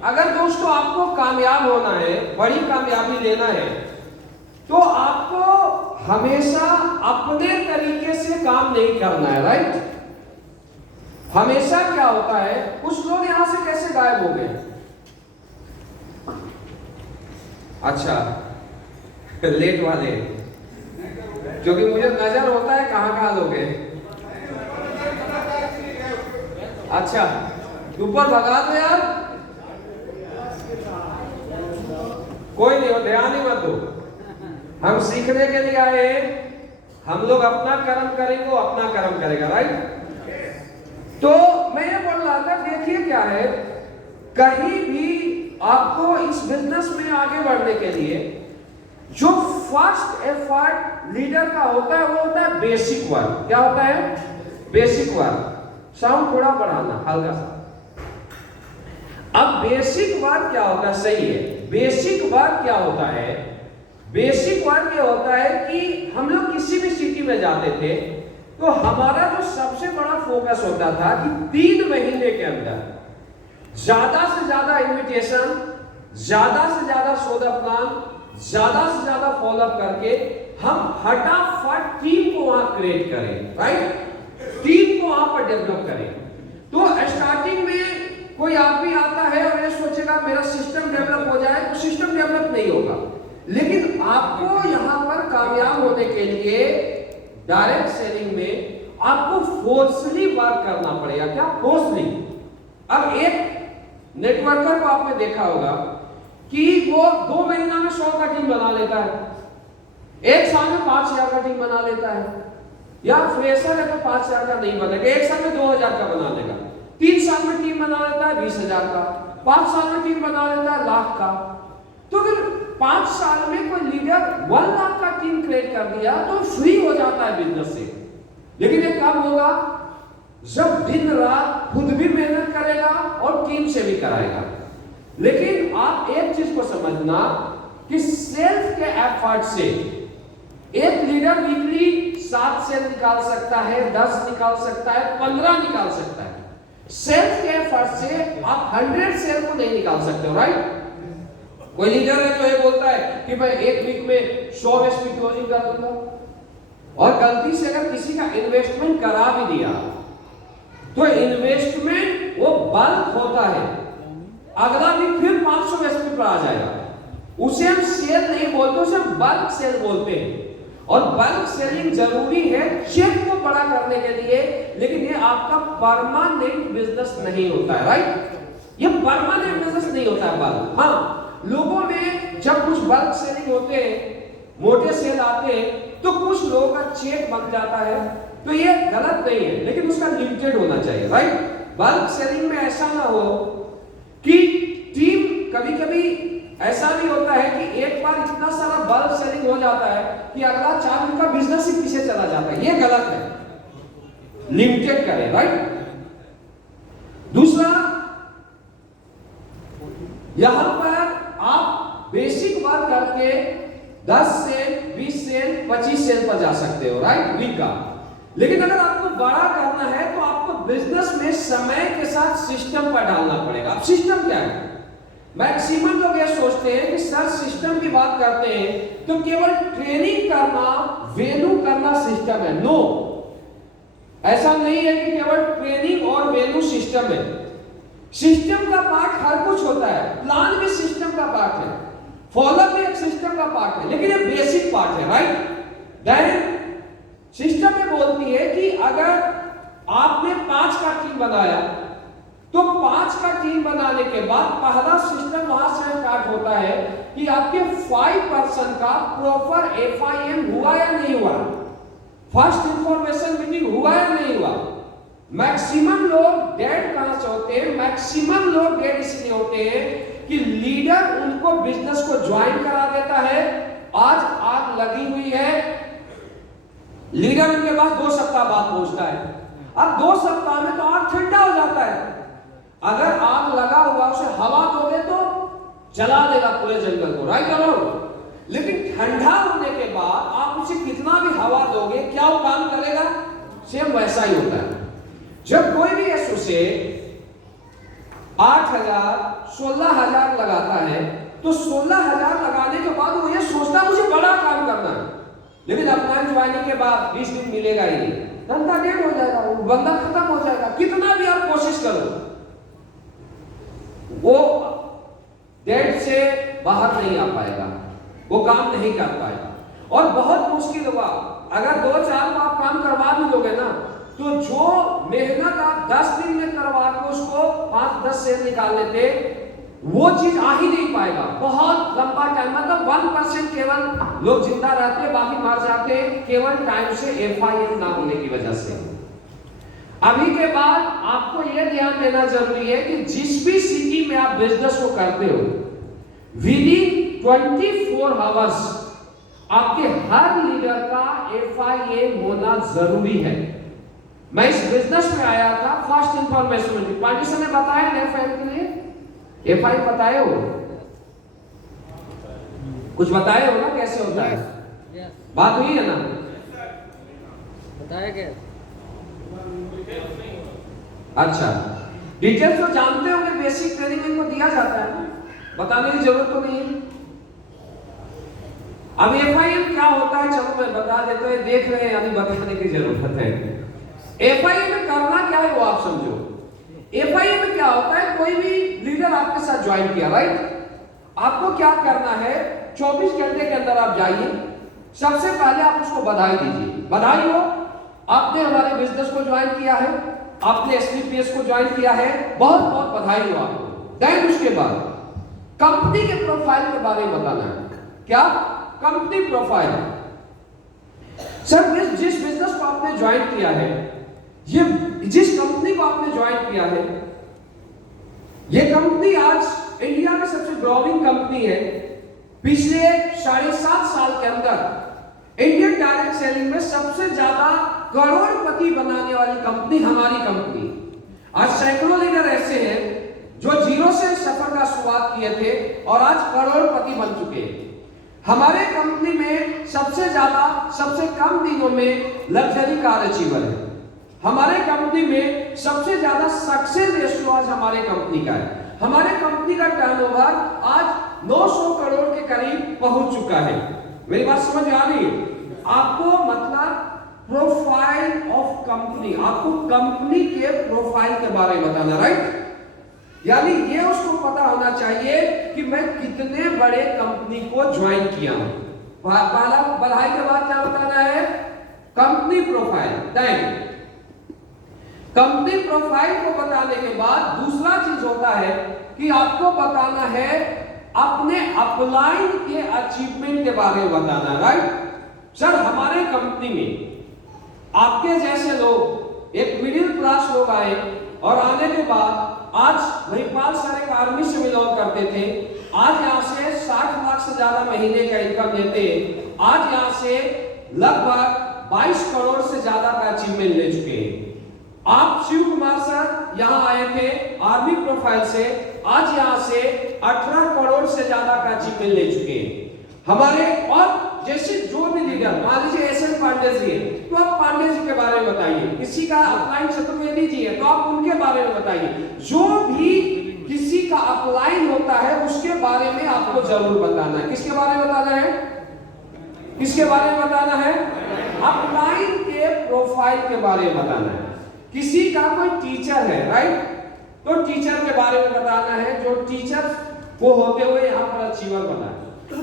अगर दोस्तों आपको कामयाब होना है, बड़ी कामयाबी लेना है, तो आपको हमेशा अपने तरीके से काम नहीं करना है, राइट? हमेशा क्या होता है, कुछ लोग यहां से कैसे गायब हो गए? अच्छा, लेट वाले, क्योंकि मुझे नजर होता है कहां लोग हैं। अच्छा, ऊपर भगा दो यार, कोई नहीं हो, ध्यान ही मत दो। हम सीखने के लिए आए, हम लोग अपना कर्म करेंगे, वो अपना कर्म करेगा, राइट? तो मैं ये बोल रहा था, देखिए क्या है, कहीं भी आपको इस बिजनेस में आगे बढ़ने के लिए जो फर्स्ट एफर्ट लीडर का होता है वो होता है बेसिक वर्क। क्या होता है? Basic work. साउंड थोड़ा बढ़ाना, हल्का सा। अब बेसिक वर्क क्या होता है? सही है, बेसिक वर्क क्या होता है? बेसिक वर्क ये होता है कि हम लोग किसी भी सिटी में जाते थे तो हमारा जो सबसे बड़ा फोकस होता था कि 3 महीने के अंदर ज्यादा से ज्यादा इन्विटेशन, ज्यादा से ज्यादा सोदा प्लान, ज्यादा से ज्यादा फॉलोअप करके हम फटाफट टीम को वहां क्रिएट करें, राइट? टीम को वहां पर डेवलप करें। तो स्टार्टिंग में कोई आदमी आता है और ये सोचेगा मेरा सिस्टम डेवलप हो जाए, तो सिस्टम डेवलप नहीं होगा। लेकिन आपको यहां पर कामयाब होने के लिए डायरेक्ट सेलिंग में आपको फोर्सली वर्क करना पड़ेगा। क्या? फोर्सली। अब एक नेटवर्कर को आपने देखा होगा कि वो 2 महीना में 100 का टीम बना लेता है, 1 साल में 5000 का टीम बना लेता है, या फ्रेशर है तो 5000 का नहीं बनेगा, 1 साल में 2000 का बना लेगा, 3 साल में टीम बना लेता है 20000 का, 5 साल में टीम बना लेता है 1 लाख का। तो अगर 5 साल में कोई लीडर 1 लाख का टीम क्रिएट कर दिया तो फ्री हो जाता है बिजनेस से। लेकिन ये कब होगा? जब दिन रात खुद भी मेहनत करेगा और टीम से भी कराएगा। लेकिन आप एक चीज को समझना कि सेल्फ के एफर्ट से एक लीडर वीकली 7 सेल निकाल सकता है, 10 निकाल सकता है, 15 निकाल सकता है। सेल्फ के एफर्ट से आप 100 सेल को नहीं निकाल सकते, राइट? कोई लीडर है जो ये बोलता है कि मैं 1 वीक में 100 एसपी क्लोजिंग कर दूंगा, और गलती से अगर किसी का इन्वेस्टमेंट करा भी दिया तो इन्वेस्टमेंट वो बल्क होता है, अगला वीक फिर 500 एसपी पर आ जाएगा। उसे हम सेल नहीं बोलते, उसे हम बल्क सेल बोलते हैं। और बल्क सेलिंग जरूरी है चेक को बड़ा करने के लिए, लेकिन ये आपका परमानेंट बिजनेस नहीं होता है, राइट? ये परमानेंट बिजनेस नहीं होता है बल्क। हाँ, लोगों में जब कुछ बल्क सेलिंग होते हैं, मोटे सेल आते हैं, तो कुछ लोगों का चेक बन जाता है, तो ये गलत नहीं है, लेकिन उसका लिमिटेड होना चाहिए, राइट? बल्क सेलिंग में ऐसा ना हो कि टीम, कभी कभी ऐसा भी होता है कि एक बार इतना सारा बल्क सेलिंग हो जाता है कि अगला 4 दिन का बिजनेस ही पीछे चला जाता है। ये गलत है, लिमिटेड करें, राइट? दूसरा, यहां पर आप बेसिक वर्क करके 10 सेल, 20 सेल, 25 सेल पर जा सकते हो, राइट? वीक का। लेकिन अगर आपको बड़ा करना है तो आपको बिजनेस में समय के साथ सिस्टम पर डालना पड़ेगा। अब सिस्टम क्या है? मैक्सिमम लोग ये सोचते हैं कि सर सिस्टम की बात करते हैं तो केवल ट्रेनिंग करना, वेन्यू करना सिस्टम है। नो, ऐसा नहीं है कि केवल ट्रेनिंग और वेन्यू सिस्टम है। सिस्टम का पार्ट हर कुछ होता है, प्लान भी सिस्टम का पार्ट है, फॉलोअप भी एक सिस्टम का पार्ट है, लेकिन ये बेसिक पार्ट है, राइट? देन सिस्टम में बोलती है कि अगर आपने 5 का टीम बनाया तो 5 का टीम बनाने के बाद पहला सिस्टम वहां से स्टार्ट होता है कि आपके 5% का प्रॉपर FIM हुआ या नहीं हुआ, फर्स्ट इंफॉर्मेशन मीटिंग हुआ या नहीं हुआ। मैक्सिमम लोग डेड कहां से होते हैं? मैक्सिमम लोग डेड इसलिए होते हैं कि लीडर उनको बिजनेस को ज्वाइन करा देता है, आज आग लगी हुई है, लीडर उनके पास 2 सप्ताह बाद पहुंचता है। अब 2 सप्ताह में तो आग ठंडा हो जाता है। अगर आग लगा हुआ उसे हवा दोगे तो जला देगा पूरे जंगल को, राइट और रॉन्ग? लेकिन ठंडा होने के बाद आप उसे कितना भी हवा दोगे, क्या वो काम करेगा? सेम वैसा ही होता है। जब कोई भी एसोसिएट 8000, 16,000 लगाता है तो 16,000 लगाने के बाद वो ये सोचता मुझे बड़ा काम करना है, लेकिन अपलाइन ज्वाइनिंग के बाद 20 दिन मिलेगा ही नहीं, धंधा डेड हो जाएगा, वो बंदा खत्म हो जाएगा। कितना भी आप कोशिश करो वो डेट से बाहर नहीं आ पाएगा, वो काम नहीं कर पाएगा। और बहुत मुश्किल हुआ अगर 2-4 को आप काम करवा भी दोगे ना, तो जो मेहनत आप 10 दिन में करवा के उसको 5-10 शेयर निकाल लेते, वो चीज आ ही नहीं पाएगा। बहुत लंबा टाइम, मतलब 1% केवल लोग जिंदा रहते, बाकी मर जाते केवल टाइम से एफआईएम ना होने की वजह से। अभी के बाद आपको यह ध्यान देना जरूरी है कि जिस भी सिटी में आप बिजनेस को करते हो, विदिन 24 आवर्स आपके हर लीडर का एफआईएम होना जरूरी है। मैं इस बिजनेस में आया था फर्स्ट इंफॉर्मेशन में, पार्टीशन ने बताया ना एफआईएम के लिए, एफआईएम बताए हो, कुछ बताए हो ना कैसे होता है, बात हुई है ना, बताया क्या? अच्छा डिटेल्स तो जानते होंगे, बेसिक ट्रेनिंग इनको दिया जाता है, बताने की जरूरत तो नहीं है। अब एफआईएम क्या होता है चलो मैं बता देता हूं, देख रहे हैं अभी बताने की जरूरत है। एफआईएम में करना क्या है वो आप समझो। एफआईएम में क्या होता है, कोई भी लीडर आपके साथ ज्वाइन किया, राइट, आपको क्या करना है, 24 घंटे के अंदर आप जाइए, सबसे पहले आप उसको बधाई दीजिए, बधाई हो आपने हमारे बिजनेस को ज्वाइन किया है, आपने एसपीपीएस को ज्वाइन किया है, बहुत बहुत बधाई हो आपको। देन उसके बाद कंपनी के प्रोफाइल के बारे में बताना है। क्या कंपनी प्रोफाइल, सर जिस बिजनेस को आपने ज्वाइन किया है, ये जिस कंपनी को आपने ज्वाइन किया है, ये कंपनी आज इंडिया में सबसे ग्रोइंग कंपनी है। पिछले 7.5 साल के अंदर इंडियन डायरेक्ट सेलिंग में सबसे ज्यादा करोड़पति बनाने वाली कंपनी हमारी कंपनी। आज सैकड़ों लीडर ऐसे हैं जो जीरो से सफर का शुरुआत किए थे और आज करोड़पति बन चुके हैं। हमारे कंपनी में सबसे ज्यादा सबसे कम दिनों में लग्जरी कार अचीवर है। हमारे कंपनी में सबसे ज्यादा सक्सेस रेशियो आज हमारे कंपनी का है। हमारे कंपनी का टर्नओवर आज 900 करोड़ के करीब पहुंच चुका है। मेरी बात समझ आ रही है आपको? मतलब प्रोफाइल ऑफ कंपनी, आपको कंपनी के प्रोफाइल के बारे में बताना, राइट, यानी ये उसको पता होना चाहिए कि मैं कितने बड़े कंपनी को ज्वाइन किया हूं। पहला बधाई के बाद क्या बताना है, company profile. Then company profile को बताने के बाद दूसरा चीज होता है कि आपको बताना है अपने अपलाइन के अचीवमेंट के बारे में बताना, राइट। सर हमारे कंपनी में आपके जैसे लोग, एक मिडिल क्लास लोग आए और आने के बाद आज महिपाल सर एक आर्मी से बिलोंग करते थे, आज यहाँ से 60 लाख से ज्यादा महीने का इनकम देते, आज यहाँ से लगभग 22 करोड़ से ज्यादा का अचीवमेंट ले चुके हैं। आप शिव कुमार सर यहाँ आए थे आर्मी प्रोफाइल से, आज यहाँ से 18 करोड़ से ज्यादा का अचीवमेंट ले चुके हैं हमारे। और जैसे जो भी लीडर, मान लीजिए एसएन पांडे जी है तो आप पांडे जी के बारे में बताइए, किसी का अपलाइन चतुर्वेदी जी है तो आप उनके बारे में बताइए। जो भी किसी का अपलाइन होता है उसके बारे में आपको जरूर बताना है। किसके बारे में बताना है, किसके बारे में बताना है, अपलाइन के प्रोफाइल के बारे में बताना है। किसी का कोई टीचर है, राइट, तो टीचर के बारे में बताना है, जो टीचर को होते हुए यहाँ पर अचीवर बना है।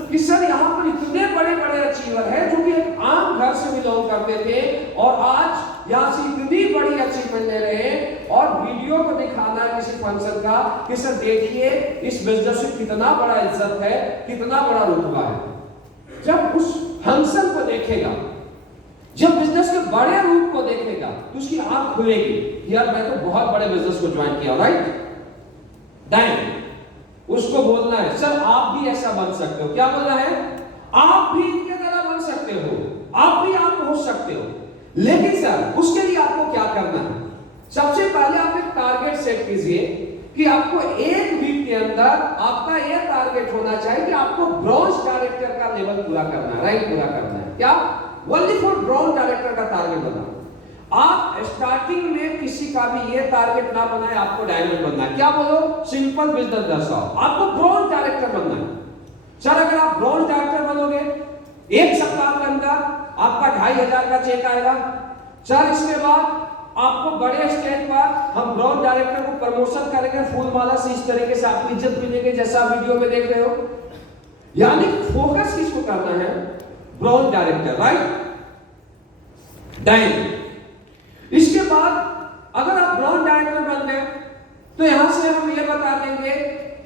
कि सर यहाँ पर इतने बड़े बड़े अचीवर हैं जो कि एक आम घर से बिलोंग करते थे और आज यहाँ से इतनी बड़ी अचीवमेंट ले रहे हैं, और वीडियो को दिखाना है किसी फंक्शन का कि सर देखिए इस बिजनेस में कितना बड़ा इज्जत है, कितना बड़ा रुतबा है। जब उस फंक्शन को देखेगा, जब बिजनेस के बड़े रूप को देखेगा तो उसकी आंख खुलेगी, यार मैं तो बहुत बड़े बिजनेस को ज्वाइन किया, राइट। देन उसको बोलना है सर आप भी ऐसा बन सकते हो। क्या बोलना है, आप भी इनके तरह बन सकते हो, आप भी आप हो सकते हो। लेकिन सर उसके लिए आपको क्या करना है, सबसे पहले आप एक टारगेट सेट कीजिए कि आपको एक वीक के अंदर आपका यह टारगेट होना चाहिए कि आपको ब्रॉन्ज डायरेक्टर का लेवल पूरा करना है, रैंक पूरा करना है। क्या, ओनली फॉर ब्रॉन्ज डायरेक्टर का टारगेट बना। आप स्टार्टिंग में किसी का भी ये टारगेट ना बनाए आपको डायमंड बनना है। क्या बोलो, सिंपल बिजनेस दर्शाओ, आपको ब्रॉन्ज डायरेक्टर बनना है। सर अगर आप ब्रॉन्ज डायरेक्टर बनोगे, एक सप्ताह के अंदर आपका 2500 का चेक आएगा। सर इसके बाद आपको बड़े स्टेज पर हम ब्रॉन्ज डायरेक्टर को प्रमोशन करेंगे, फूल माला से इस तरीके से आपको इज्जत मिलेगी जैसा वीडियो में देख रहे हो। यानी फोकस किसको करना है, ब्रॉन्ज डायरेक्टर, राइट। डायन इसके बाद अगर आप ब्रॉन्ज डायरेक्टर बन गए तो यहां से हम ये बता देंगे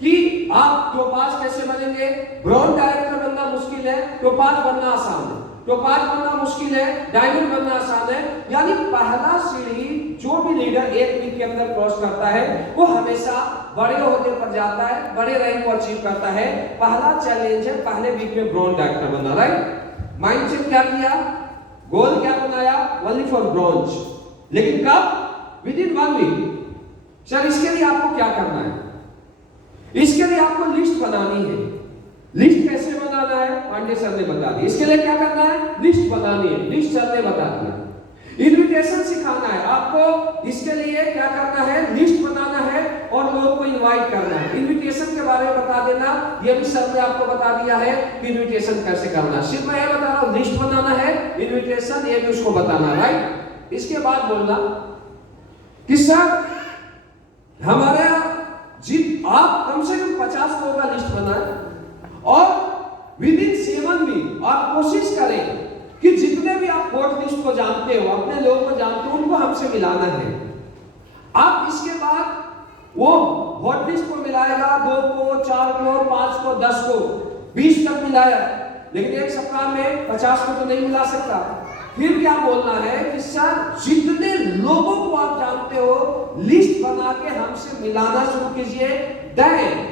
कि आप टोपाज कैसे बनेंगे। ब्रॉन्ज डायरेक्टर बनना मुश्किल है, टोपाज बनना आसान है। टोपाज बनना मुश्किल है, डायमंड बनना आसान है। यानी पहला सीढ़ी जो भी लीडर एक वीक के अंदर क्रॉस करता है वो हमेशा बड़े ओहदे पर जाता है, बड़े रैंक को अचीव करता है। पहला चैलेंज है पहले वीक में ब्रॉन्ज डायरेक्टर बनना, राइट। माइंडसेट क्या किया, गोल क्या बनाया, ओनली फॉर ब्रॉन्ज, लेकिन कब, विद इन 1 वीक। सर इसके लिए आपको क्या करना है, इसके लिए आपको लिस्ट बनानी है। लिस्ट कैसे बनाना है पांडे सर ने बता दिया। इसके लिए क्या करना है, लिस्ट बनानी है, लिस्ट सर ने बता दिया। इनविटेशन सिखाना है आपको, इसके लिए क्या करना है, लिस्ट बनाना है और लोगों को इनवाइट करना है। इनविटेशन के बारे में बता देना, ये भी सर ने आपको बता दिया है कि इनविटेशन कैसे करना है। सिर्फ मैं ये बता रहा हूं, लिस्ट बनाना है, इनविटेशन ये भी उसको बताना, राइट। इसके बाद बोलना कि सर हमारे आप कम से कम 50 लोगों का लिस्ट बनाएं और विद इन 7 वीक आप कोशिश करें कि जितने भी आप हॉट लिस्ट को जानते हो, अपने लोगों को जानते हो, उनको हमसे मिलाना है। आप इसके बाद वो हॉट लिस्ट को मिलाएगा, 2 को, 4 को, 5 को, 10 को, 20 तक मिलाया, लेकिन एक सप्ताह में 50 को तो नहीं मिला सकता। फिर क्या बोलना है कि सर जितने लोगों को आप जानते हो लिस्ट बना के हमसे मिलाना शुरू कीजिए। देन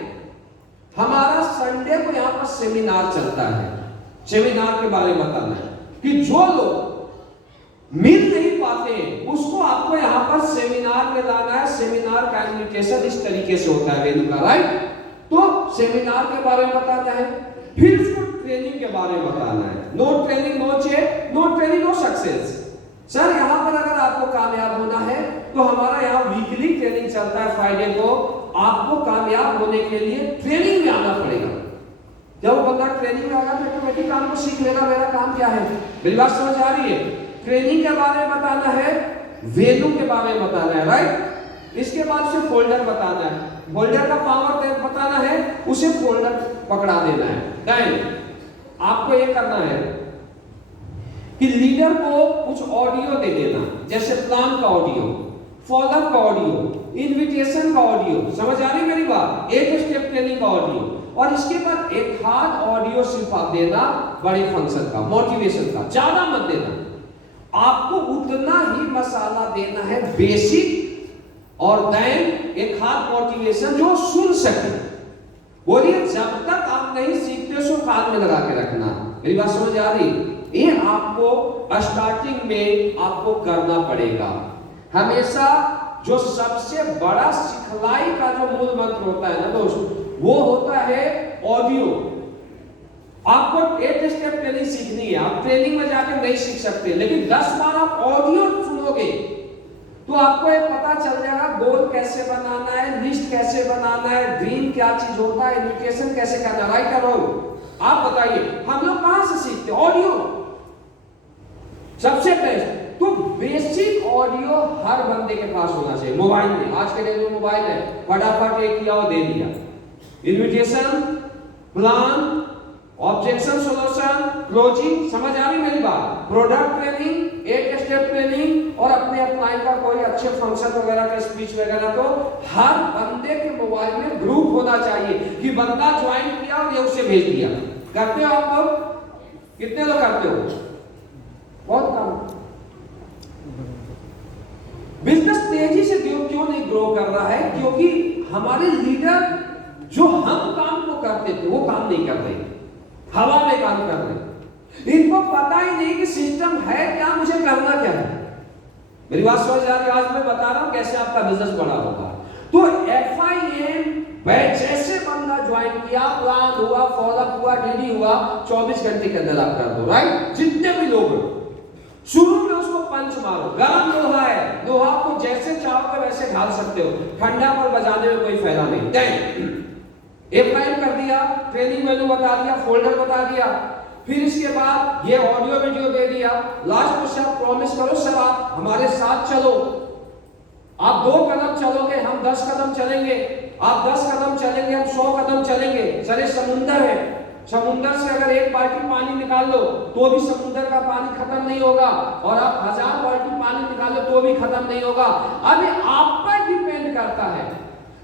हमारा संडे को यहां पर सेमिनार चलता है, सेमिनार के बारे में बताना है कि जो लोग मिल नहीं पाते उसको आपको यहां पर सेमिनार में लाना है। सेमिनार का इन्विटेशन इस तरीके से होता है वेलू का, राइट। तो सेमिनार के बारे में बताना है, फिर उसको ट्रेनिंग के बारे में बताना है। No training no check, no training no success. Sir यहां पर अगर आपको कामयाब होना है तो हमारा यहां वीकली ट्रेनिंग चलता है फ्राइडे को। आपको कामयाब होने के लिए ट्रेनिंग में आना पड़ेगा। जब वो बंदा ट्रेनिंग में आएगा तो ऑटोमेटिक काम को सीख लेगा, मेरा काम क्या है। मेरी बात समझ आ रही है। ट्रेनिंग के बारे में बताना है, वैल्यू के बारे में बताना है, राइट। इसके बाद उसे फोल्डर बताना है, फोल्डर का पावर बताना है, उसे फोल्डर पकड़ा देना है। देन आपको ये करना है कि लीडर को कुछ ऑडियो दे देना, जैसे प्लान का ऑडियो, फॉलोअप का ऑडियो, इनविटेशन का ऑडियो। समझ आ रही मेरी बात, एक स्टेप ट्रेनिंग का ऑडियो, और इसके बाद एक हाथ ऑडियो सिर्फ आप देना बड़े फंक्शन का, मोटिवेशन का, ज्यादा मत देना। आपको उतना ही मसाला देना है बेसिक, और देन एक हाथ मोटिवेशन जो सुन सके। बोलिए जब तक आप नहीं सीखते सो कान में लगा के रखना। मेरी बात समझ आ रही, ये आपको स्टार्टिंग में आपको करना पड़ेगा। हमेशा जो सबसे बड़ा सिखलाई का जो मूल मंत्र होता है ना दोस्त, वो होता है ऑडियो। आपको एक स्टेप ट्रेनिंग सीखनी है, आप ट्रेनिंग में जाकर नहीं सीख सकते, लेकिन 10 बार आप ऑडियो सुनोगे तो आपको ये पता चल जाएगा गोल कैसे बनाना है, लिस्ट कैसे बनाना है, ड्रीम क्या चीज होता है, इन्विटेशन कैसे करना, राइट है भाई। आप बताइए हम लोग कहां से सीखते हैं, ऑडियो सबसे बेस्ट। तो बेसिक ऑडियो हर बंदे के पास होना चाहिए। मोबाइल में, आज के डेट में मोबाइल है, फटाफट एक किया और दे दिया। Invitation, plan, objection solution, closing, समझ आ रही मेरी बात। प्रोडक्ट ट्रेनिंग, एक स्टेप ट्रेनिंग, और अपने अपलाइन का कोई अच्छे फंक्शन वगैरह का स्पीच वगैरह। तो हर बंदे के मोबाइल में ग्रुप होना चाहिए कि बंदा ज्वाइन किया और ये उसे भेज दिया। करते हो आप लोग? कितने लोग करते हो? बहुत कम। बिजनेस तेजी से क्यों नहीं ग्रो कर रहा है? क्योंकि हमारे लीडर जो हम काम को करते थे वो काम नहीं करते, हवा में काम कर रहे। इनको पता ही नहीं कि सिस्टम है क्या, मुझे करना क्या है। मेरी बात समझ आ रही है? आज मैं बता रहा हूं कैसे आपका बिजनेस बड़ा होगा। तो FIM बैच जैसे बंदा ज्वाइन किया, प्लान हुआ, फॉलोअप हुआ, DD हुआ, 24 घंटे के अंदर आप कर दो, राइट। जितने भी लोग शुरू में उसको पंच मारो। गर्म लोहा है, लोहा को जैसे चाहोगे वैसे ढाल सकते हो, ठंडा पर बजाने में कोई फायदा नहीं। F5 कर दिया, ट्रेनिंग मेनू बता दिया, फोल्डर बता दिया, फिर इसके बाद ये ऑडियो वीडियो दे दिया। लास्ट में सर प्रॉमिस करो सर आप हमारे साथ चलो, आप 2 कदम चलोगे हम 10 कदम चलेंगे, आप 10 कदम चलेंगे हम 100 कदम चलेंगे। सर ये समुंदर है, समुंदर से अगर 1 बाल्टी पानी निकाल लो तो भी समुंदर का पानी खत्म नहीं होगा, और आप 1000 बाल्टी पानी निकाल लो तो भी खत्म नहीं होगा। अब ये आप पर डिपेंड करता है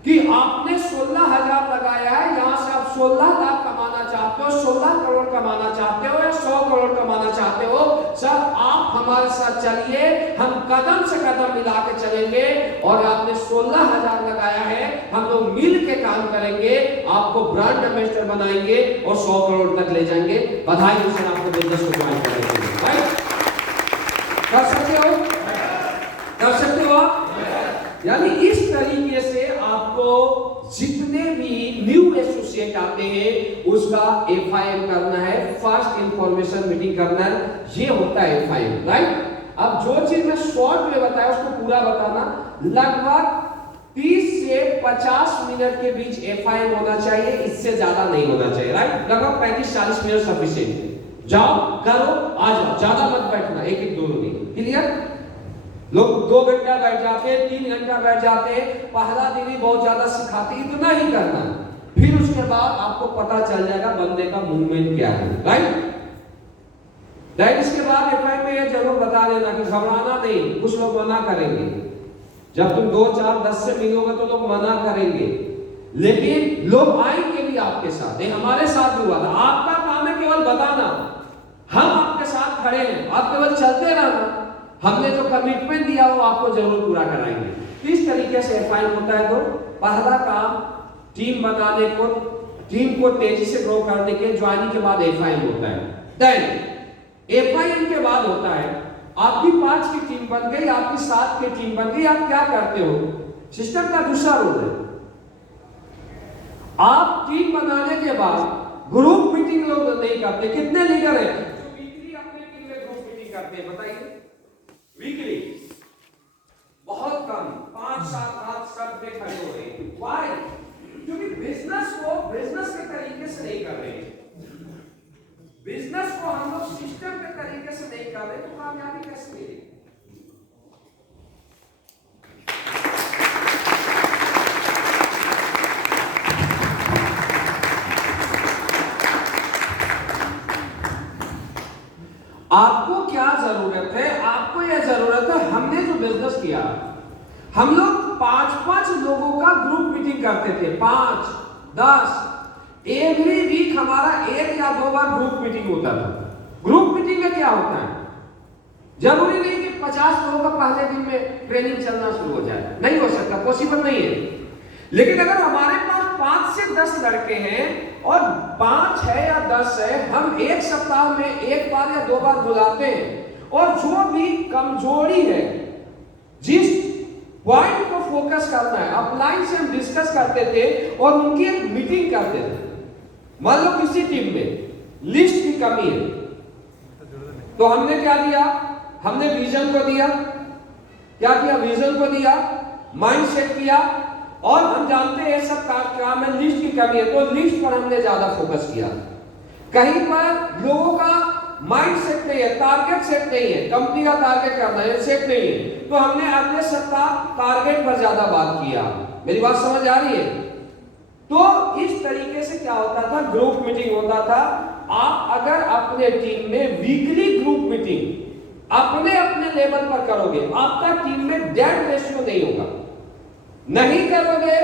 कि आपने 16,000 लगाया है, यहां से आप 16 लाख कमाना चाहते हो, 16 करोड़ कमाना चाहते हो या 100 करोड़ कमाना चाहते हो। सर आप हमारे साथ चलिए, हम कदम से कदम मिला के चलेंगे, और आपने 16,000 लगाया है, हम लोग मिल के काम करेंगे, आपको ब्रांड एम्बेसडर बनाएंगे और 100 करोड़ तक ले जाएंगे। बधाई हो सर आपको बिजनेस को ज्वाइन करने के लिए। राइट, कर सकते हो, कर सकते हो आप। यानी इस तरीके से आपको जितने भी न्यू एसोसिएट आते हैं उसका FIM करना है, फर्स्ट इंफॉर्मेशन मीटिंग करना है, ये होता है FIM। राइट, अब जो चीज मैं शॉर्ट में बताया उसको पूरा बताना। लगभग 30 से 50 मिनट के बीच FIM होना चाहिए, इससे ज्यादा नहीं होना चाहिए। राइट, लगभग 35-40 मिनट सफिशिएंट है। जाओ करो आ जाओ, ज्यादा मत बैठना, एक दोनों नहीं। क्लियर? लोग 2 घंटा बैठ जाते हैं, 3 घंटा बैठ जाते हैं, पहला दिन ही बहुत ज्यादा सिखाते, इतना ही करना, फिर उसके बाद आपको पता चल जाएगा बंदे का मूवमेंट क्या है। राइट, इसके बाद FIM में ये जरूर बता देना कि घबराना नहीं, कुछ लोग मना करेंगे, जब तुम 2, 4, 10 से मिलोगे तो लोग मना करेंगे, लेकिन लोग आएंगे भी आपके साथ। ये हमारे साथ हुआ था। आपका काम है केवल बताना, हम आपके साथ खड़े हैं, आप केवल चलते रहना, हमने जो कमिटमेंट दिया वो आपको जरूर पूरा कराएंगे। इस तरीके से FIM होता है। तो पहला काम टीम बनाने को, टीम को तेजी से ग्रो करने के ज्वाइनिंग के बाद FIM होता है। देन FIM के बाद होता है आपकी 5 की टीम बन गई, आपकी 7 की टीम बन गई, आप क्या करते हो? सिस्टम का दूसरा रोल है, आप टीम बनाने के बाद ग्रुप मीटिंग लोग नहीं करते। कितने लीडर हैं जो वीकली अपने टीम में ग्रुप मीटिंग करते हैं? बताइए। वीकली बहुत कम, 5-7 हाथ सब पे खड़े हो रहे हैं। व्हाई? क्योंकि बिजनेस को बिजनेस के तरीके से नहीं कर रहे हैं, बिजनेस को हम लोग सिस्टम के तरीके से नहीं कर रहे, तो कामयाबी कैसे मिलेगी? आपको क्या जरूरत है? आपको यह जरूरत है, हमने जो बिजनेस किया, हम लोग 5-5 लोगों का ग्रुप मीटिंग करते थे, 5, 10, एवरी वीक हमारा 1 या 2 बार ग्रुप मीटिंग होता था। ग्रुप मीटिंग में क्या होता है? जरूरी नहीं कि 50 लोगों का पहले दिन में ट्रेनिंग चलना शुरू हो जाए, नहीं हो सकता, पॉसिबल नहीं है। लेकिन अगर हमारे पास 5 से 10 लड़के हैं और 5 है या 10 है, हम 1 सप्ताह में 1 बार या 2 बार बुलाते हैं, और जो भी कमजोरी है, जिस पॉइंट को फोकस करना है, अपलाइन से हम डिस्कस करते थे और उनकी एक मीटिंग करते थे। मान लो किसी टीम में लिस्ट की कमी है, तो हमने क्या दिया? हमने विजन को दिया, क्या किया? विजन को दिया, माइंड सेट किया, और हम जानते हैं सब काम में लिस्ट की कमी है, तो लिस्ट पर हमने ज्यादा फोकस किया। कहीं पर लोगों का माइंड सेट नहीं है, टारगेट सेट नहीं है, कंपनी का टारगेट करना है, सेट नहीं है, तो हमने अगले सप्ताह टारगेट पर ज्यादा बात किया। मेरी बात समझ आ रही है? तो इस तरीके से क्या होता था? ग्रुप मीटिंग होता था। आप अगर अपने टीम में वीकली ग्रुप मीटिंग अपने अपने लेवल पर करोगे, आपका टीम में डेड रेशियो नहीं होगा। नहीं करोगे,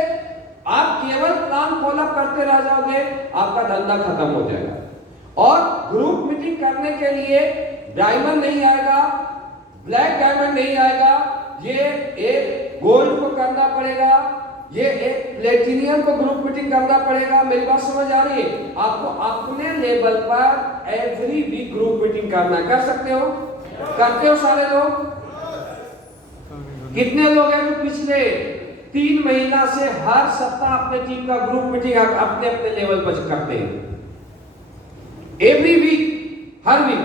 आप केवल प्लान फॉलोअप करते रह जाओगे, आपका धंधा खत्म हो जाएगा। और ग्रुप मीटिंग करने के लिए डायमंड नहीं आएगा, ब्लैक डायमंड नहीं आएगा, ये एक गोल्ड को करना पड़ेगा, ये एक प्लेटिनियम को ग्रुप मीटिंग करना पड़ेगा। मेरी बात समझ आ रही है? आपको अपने लेवल पर एवरी वीक ग्रुप मीटिंग करना। कर सकते हो? करते हो सारे लोग? कितने लोग हैं जो पिछले 3 महीना से हर सप्ताह अपने टीम का ग्रुप मीटिंग अपने अपने लेवल पर करते हैं? एवरी वीक, हर वीक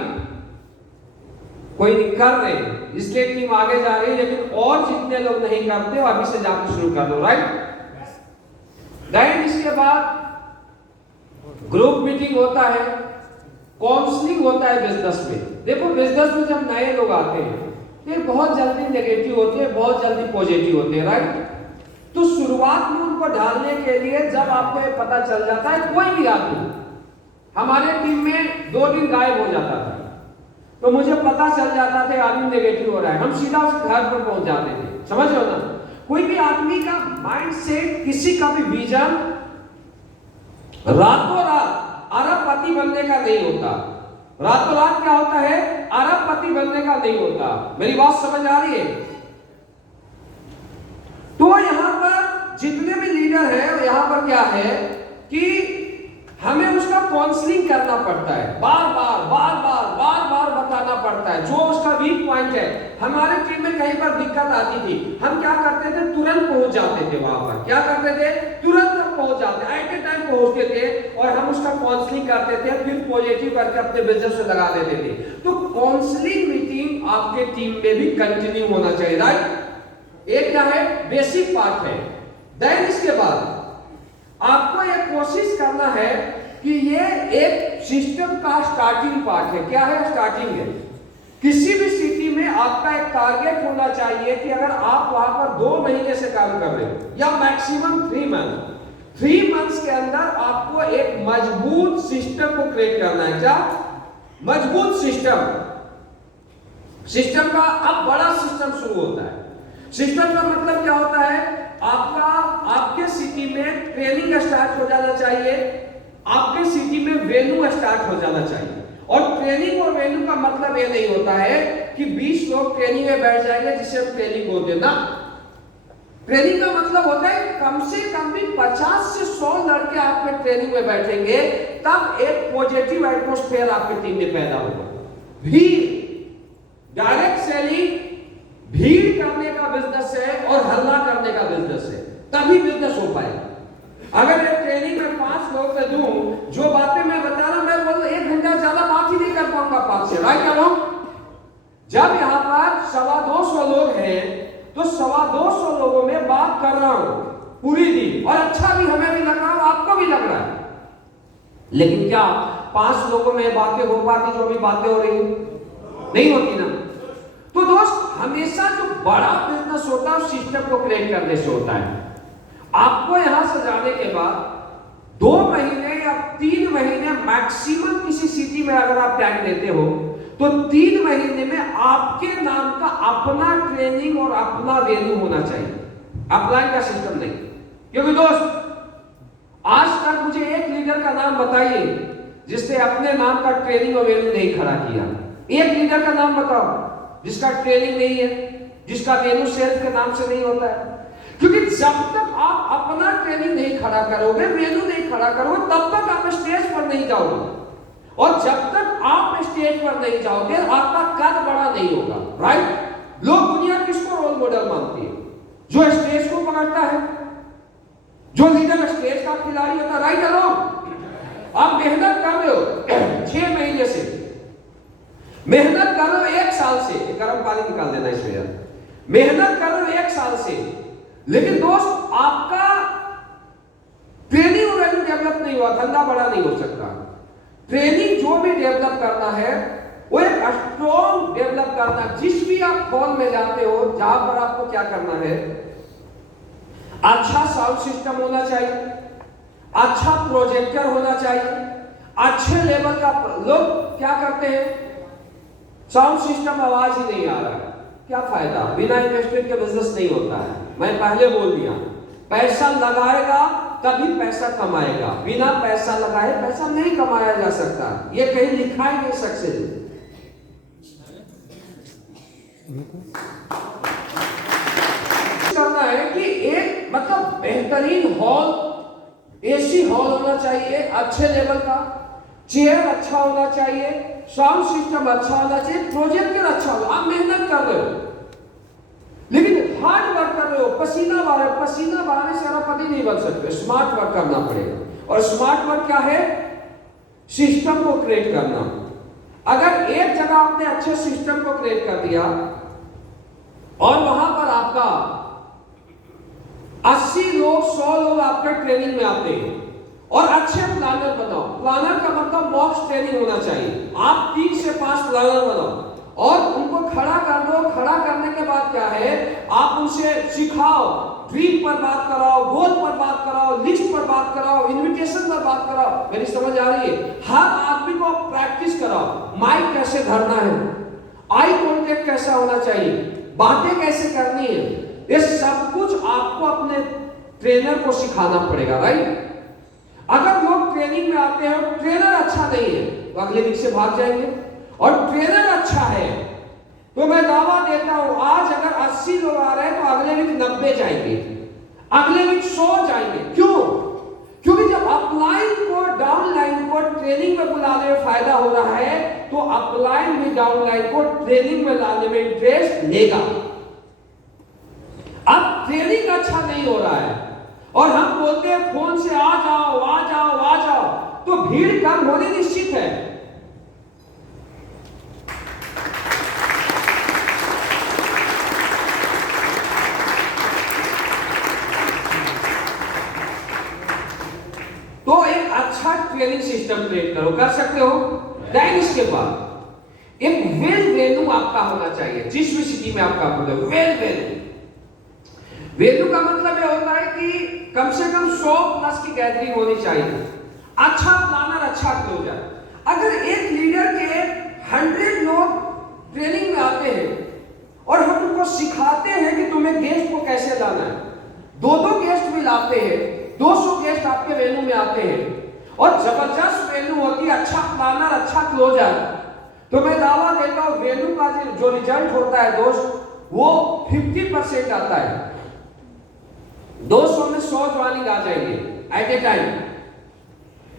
कोई कर रहे हैं, इसलिए टीम आगे जा रही है, लेकिन और जितने लोग नहीं करते हो अभी से जाकर शुरू कर दो, राइट। देन इसके बाद ग्रुप मीटिंग होता है, काउंसलिंग होता है बिजनेस में। देखो बिजनेस में जब नए लोग आते हैं ये बहुत जल्दी नेगेटिव होते हैं, बहुत जल्दी पॉजिटिव होते हैं, राइट। तो शुरुआत में उनको ढालने के लिए जब आपको ये पता चल जाता है, कोई भी आदमी हमारे टीम में 2 दिन गायब हो जाता था, तो मुझे पता चल जाता था आदमी नेगेटिव हो रहा है, हम सीधा उसके घर पर पहुंच जाते थे, समझ रहे हो ना। कोई भी आदमी का माइंड सेट, किसी का भी विजन रातों रात अरबपति बनने का नहीं होता। रातों रात क्या होता है, अरबपति बनने का नहीं होता। मेरी बात समझ आ रही है। तो यहां पर जितने भी लीडर हैं, यहां पर क्या है कि हमें उसका काउंसलिंग करना पड़ता है, बार बार बताना पड़ता है जो उसका वीक पॉइंट है। हमारे टीम में कहीं पर दिक्कत आती थी, हम क्या करते थे, तुरंत पहुंच जाते थे वहां पर। क्या करते थे, तुरंत हम पहुंच जाते, एट ए टाइम पहुंचते थे और हम उसका काउंसलिंग करते थे, फिर पॉजिटिव करके अपने बिजनेस में लगा देते थे। तो काउंसलिंग मीटिंग आपके टीम में भी कंटिन्यू होना चाहिए, राइट। एक क्या है, बेसिक पार्ट है। देन इसके बाद आपको ये कोशिश करना है कि ये एक सिस्टम का स्टार्टिंग पार्ट है। क्या है, स्टार्टिंग है। किसी भी सिटी में आपका एक टारगेट होना चाहिए कि अगर आप वहां पर 2 महीने से काम कर रहे हो या मैक्सिमम 3 मंथ्स के अंदर आपको एक मजबूत सिस्टम को क्रिएट करना है। क्या मजबूत सिस्टम का अब बड़ा सिस्टम शुरू होता है। सिस्टम का मतलब क्या होता है, आपके सिटी में ट्रेनिंग स्टार्ट हो जाना चाहिए, आपके सिटी में वेन्यू स्टार्ट हो जाना चाहिए। और ट्रेनिंग और वेन्यू का मतलब ये नहीं होता है कि 20 लोग ट्रेनिंग में बैठ जाएंगे जिसे हम ट्रेनिंग बोलते हैं ना। ट्रेनिंग का मतलब होता है कम से कम भी 50 से 100 लड़के आपके ट्रेनिंग में बैठेंगे, तब एक पॉजिटिव एटमॉस्फेयर आपकी टीम में पैदा होगा। भीड़, डायरेक्ट सेलिंग भीड़ करने का बिजनेस है और हल्ला करने का बिजनेस है, तभी बिजनेस हो पाएगा। अगर मैं ट्रेनिंग में 5 लोग से दूं, जो बातें मैं बता रहा हूं, मैं बोल 1 घंटा ज्यादा बात ही नहीं कर पाऊंगा 5 से, राइट। क्या जब यहां पर 225 लोग हैं तो 225 लोगों में बात कर रहा हूं पूरी दिन, और अच्छा भी हमें भी लग रहा है, आपको भी लग रहा है। लेकिन क्या 5 लोगों में बातें हो पाती जो भी बातें हो रही नहीं होती ना। तो दोस्त, हमेशा जो बड़ा बिजनेस होता है सिस्टम को क्रिएट करने से होता है। आपको यहां से जाने के बाद 2 महीने या 3 महीने मैक्सिमम किसी सिटी में अगर आप टाइम लेते हो, तो 3 महीने में आपके नाम का अपना ट्रेनिंग और अपना वेन्यू होना चाहिए, अपलाइन का सिस्टम नहीं। क्योंकि दोस्त, आज तक मुझे एक लीडर का नाम बताइए जिसने अपने नाम का ट्रेनिंग और वेन्यू नहीं खड़ा किया। एक लीडर का नाम बताओ जिसका ट्रेनिंग नहीं है, जिसका वेन्यू सेल्स के नाम से नहीं होता है। क्योंकि जब तक आप अपना ट्रेनिंग नहीं खड़ा करोगे, वेन्यू नहीं खड़ा करोगे, तब तक आप स्टेज पर नहीं जाओगे। और जब तक आप स्टेज पर नहीं जाओगे, आपका कद बड़ा नहीं होगा, राइट। लोग दुनिया किसको रोल मॉडल मानती है, जो स्टेज को पकड़ता है, जो लीडर स्टेज का खिलाड़ी होता है, राइट। आप मेहनत कर रहे हो 6 महीने से, मेहनत कर रहे हो 1 साल से, गर्म पानी निकाल देना इसमें यार, मेहनत कर रहे हो 1 साल से, लेकिन दोस्त आपका ट्रेनिंग वैल्यू डेवलप नहीं हुआ, धंधा बड़ा नहीं हो सकता। ट्रेनिंग जो भी डेवलप करना है वो एक स्ट्रॉन्ग डेवलप करना। जिस भी आप हॉल में जाते हो, जहां पर आपको क्या करना है, अच्छा साउंड सिस्टम होना चाहिए, अच्छा प्रोजेक्टर होना चाहिए, अच्छे लेवल का। लोग क्या करते हैं, साउंड सिस्टम आवाज ही नहीं आ रहा है, क्या फायदा, बिना इन्वेस्टमेंट के बिजनेस नहीं होता है। मैं पहले बोल दिया, पैसा लगाएगा तभी पैसा कमाएगा, बिना पैसा लगाए पैसा नहीं कमाया जा सकता, ये कहीं लिखा ही नहीं सक्सेस। करना है कि एक मतलब बेहतरीन हॉल, एसी हॉल होना चाहिए, अच्छे लेवल का, चेयर अच्छा होना चाहिए, साउंड सिस्टम अच्छा होना चाहिए, प्रोजेक्टर अच्छा होगा। आप मेहनत कर रहे हो, लेकिन हार्ड वर्क कर रहे हो, पसीना बहाने से अरबपति नहीं बन सकते, स्मार्ट वर्क करना पड़ेगा। और स्मार्ट वर्क क्या है, सिस्टम को क्रिएट करना। अगर एक जगह आपने अच्छे सिस्टम को क्रिएट कर दिया, और वहां पर आपका 80 लोग 100 लोग आपके ट्रेनिंग में आते हैं और अच्छे प्लानर बनाओ। प्लानर का मतलब मॉक ट्रेनिंग होना चाहिए। आप 3 से 5 प्लानर बनाओ और उनको खड़ा कर दो। खड़ा करने के बाद क्या है, आप उनसे सिखाओ, ड्रीम पर बात कराओ, गोल पर बात कराओ, लिस्ट पर बात कराओ, इन्विटेशन पर बात कराओ। मेरी समझ आ रही है? हर आदमी को प्रैक्टिस कराओ। माइक कैसे धरना है, आई कांटेक्ट कैसा होना चाहिए, बातें कैसे करनी है, ये सब कुछ आपको अपने ट्रेनर को सिखाना पड़ेगा, राइट? अगर लोग ट्रेनिंग में आते हैं और ट्रेनर अच्छा नहीं है तो अगले वीक से भाग जाएंगे, और ट्रेनर अच्छा है तो मैं दावा देता हूं आज अगर 80 लोग आ रहे हैं तो अगले वीक 90 जाएंगे, अगले वीक 100 जाएंगे। क्यों? क्योंकि जब अपलाइन को डाउनलाइन को ट्रेनिंग में बुलाने में फायदा हो रहा है तो अपलाइन भी डाउनलाइन को ट्रेनिंग में लाने में इंटरेस्ट लेगा। अब ट्रेनिंग अच्छा नहीं हो रहा है और हम बोलते हैं फोन से आ जाओ आ जाओ आ जाओ, तो भीड़ कम होनी निश्चित है। तो एक अच्छा ट्रेनिंग सिस्टम क्रिएट करो, कर सकते हो। देन इसके बाद एक वेल वेन्यू आपका होना चाहिए। जिस भी सिटी में आपका वेल वेन्यू, वेन्यू का मतलब यह होता है कि कम से कम 100 प्लस की गैदरिंग होनी चाहिए। अच्छा प्लानर, अच्छा क्लोजर। अगर एक लीडर के 100 लोग ट्रेनिंग में आते हैं और हम उनको सिखाते हैं कि तुम्हें गेस्ट को कैसे लाना है, 2-2 गेस्ट भी लाते हैं, 200 गेस्ट आपके वेन्यू में आते हैं और जबरदस्त वेन्यू होती है, अच्छा प्लानर, अच्छा क्लोजर, तो मैं दावा देता हूं वेन्यू का जो रिजल्ट होता है दोस्त, वो 50% आता है। 200 में 100 ज्वाइनिंग आ जाएंगे एट ए टाइम।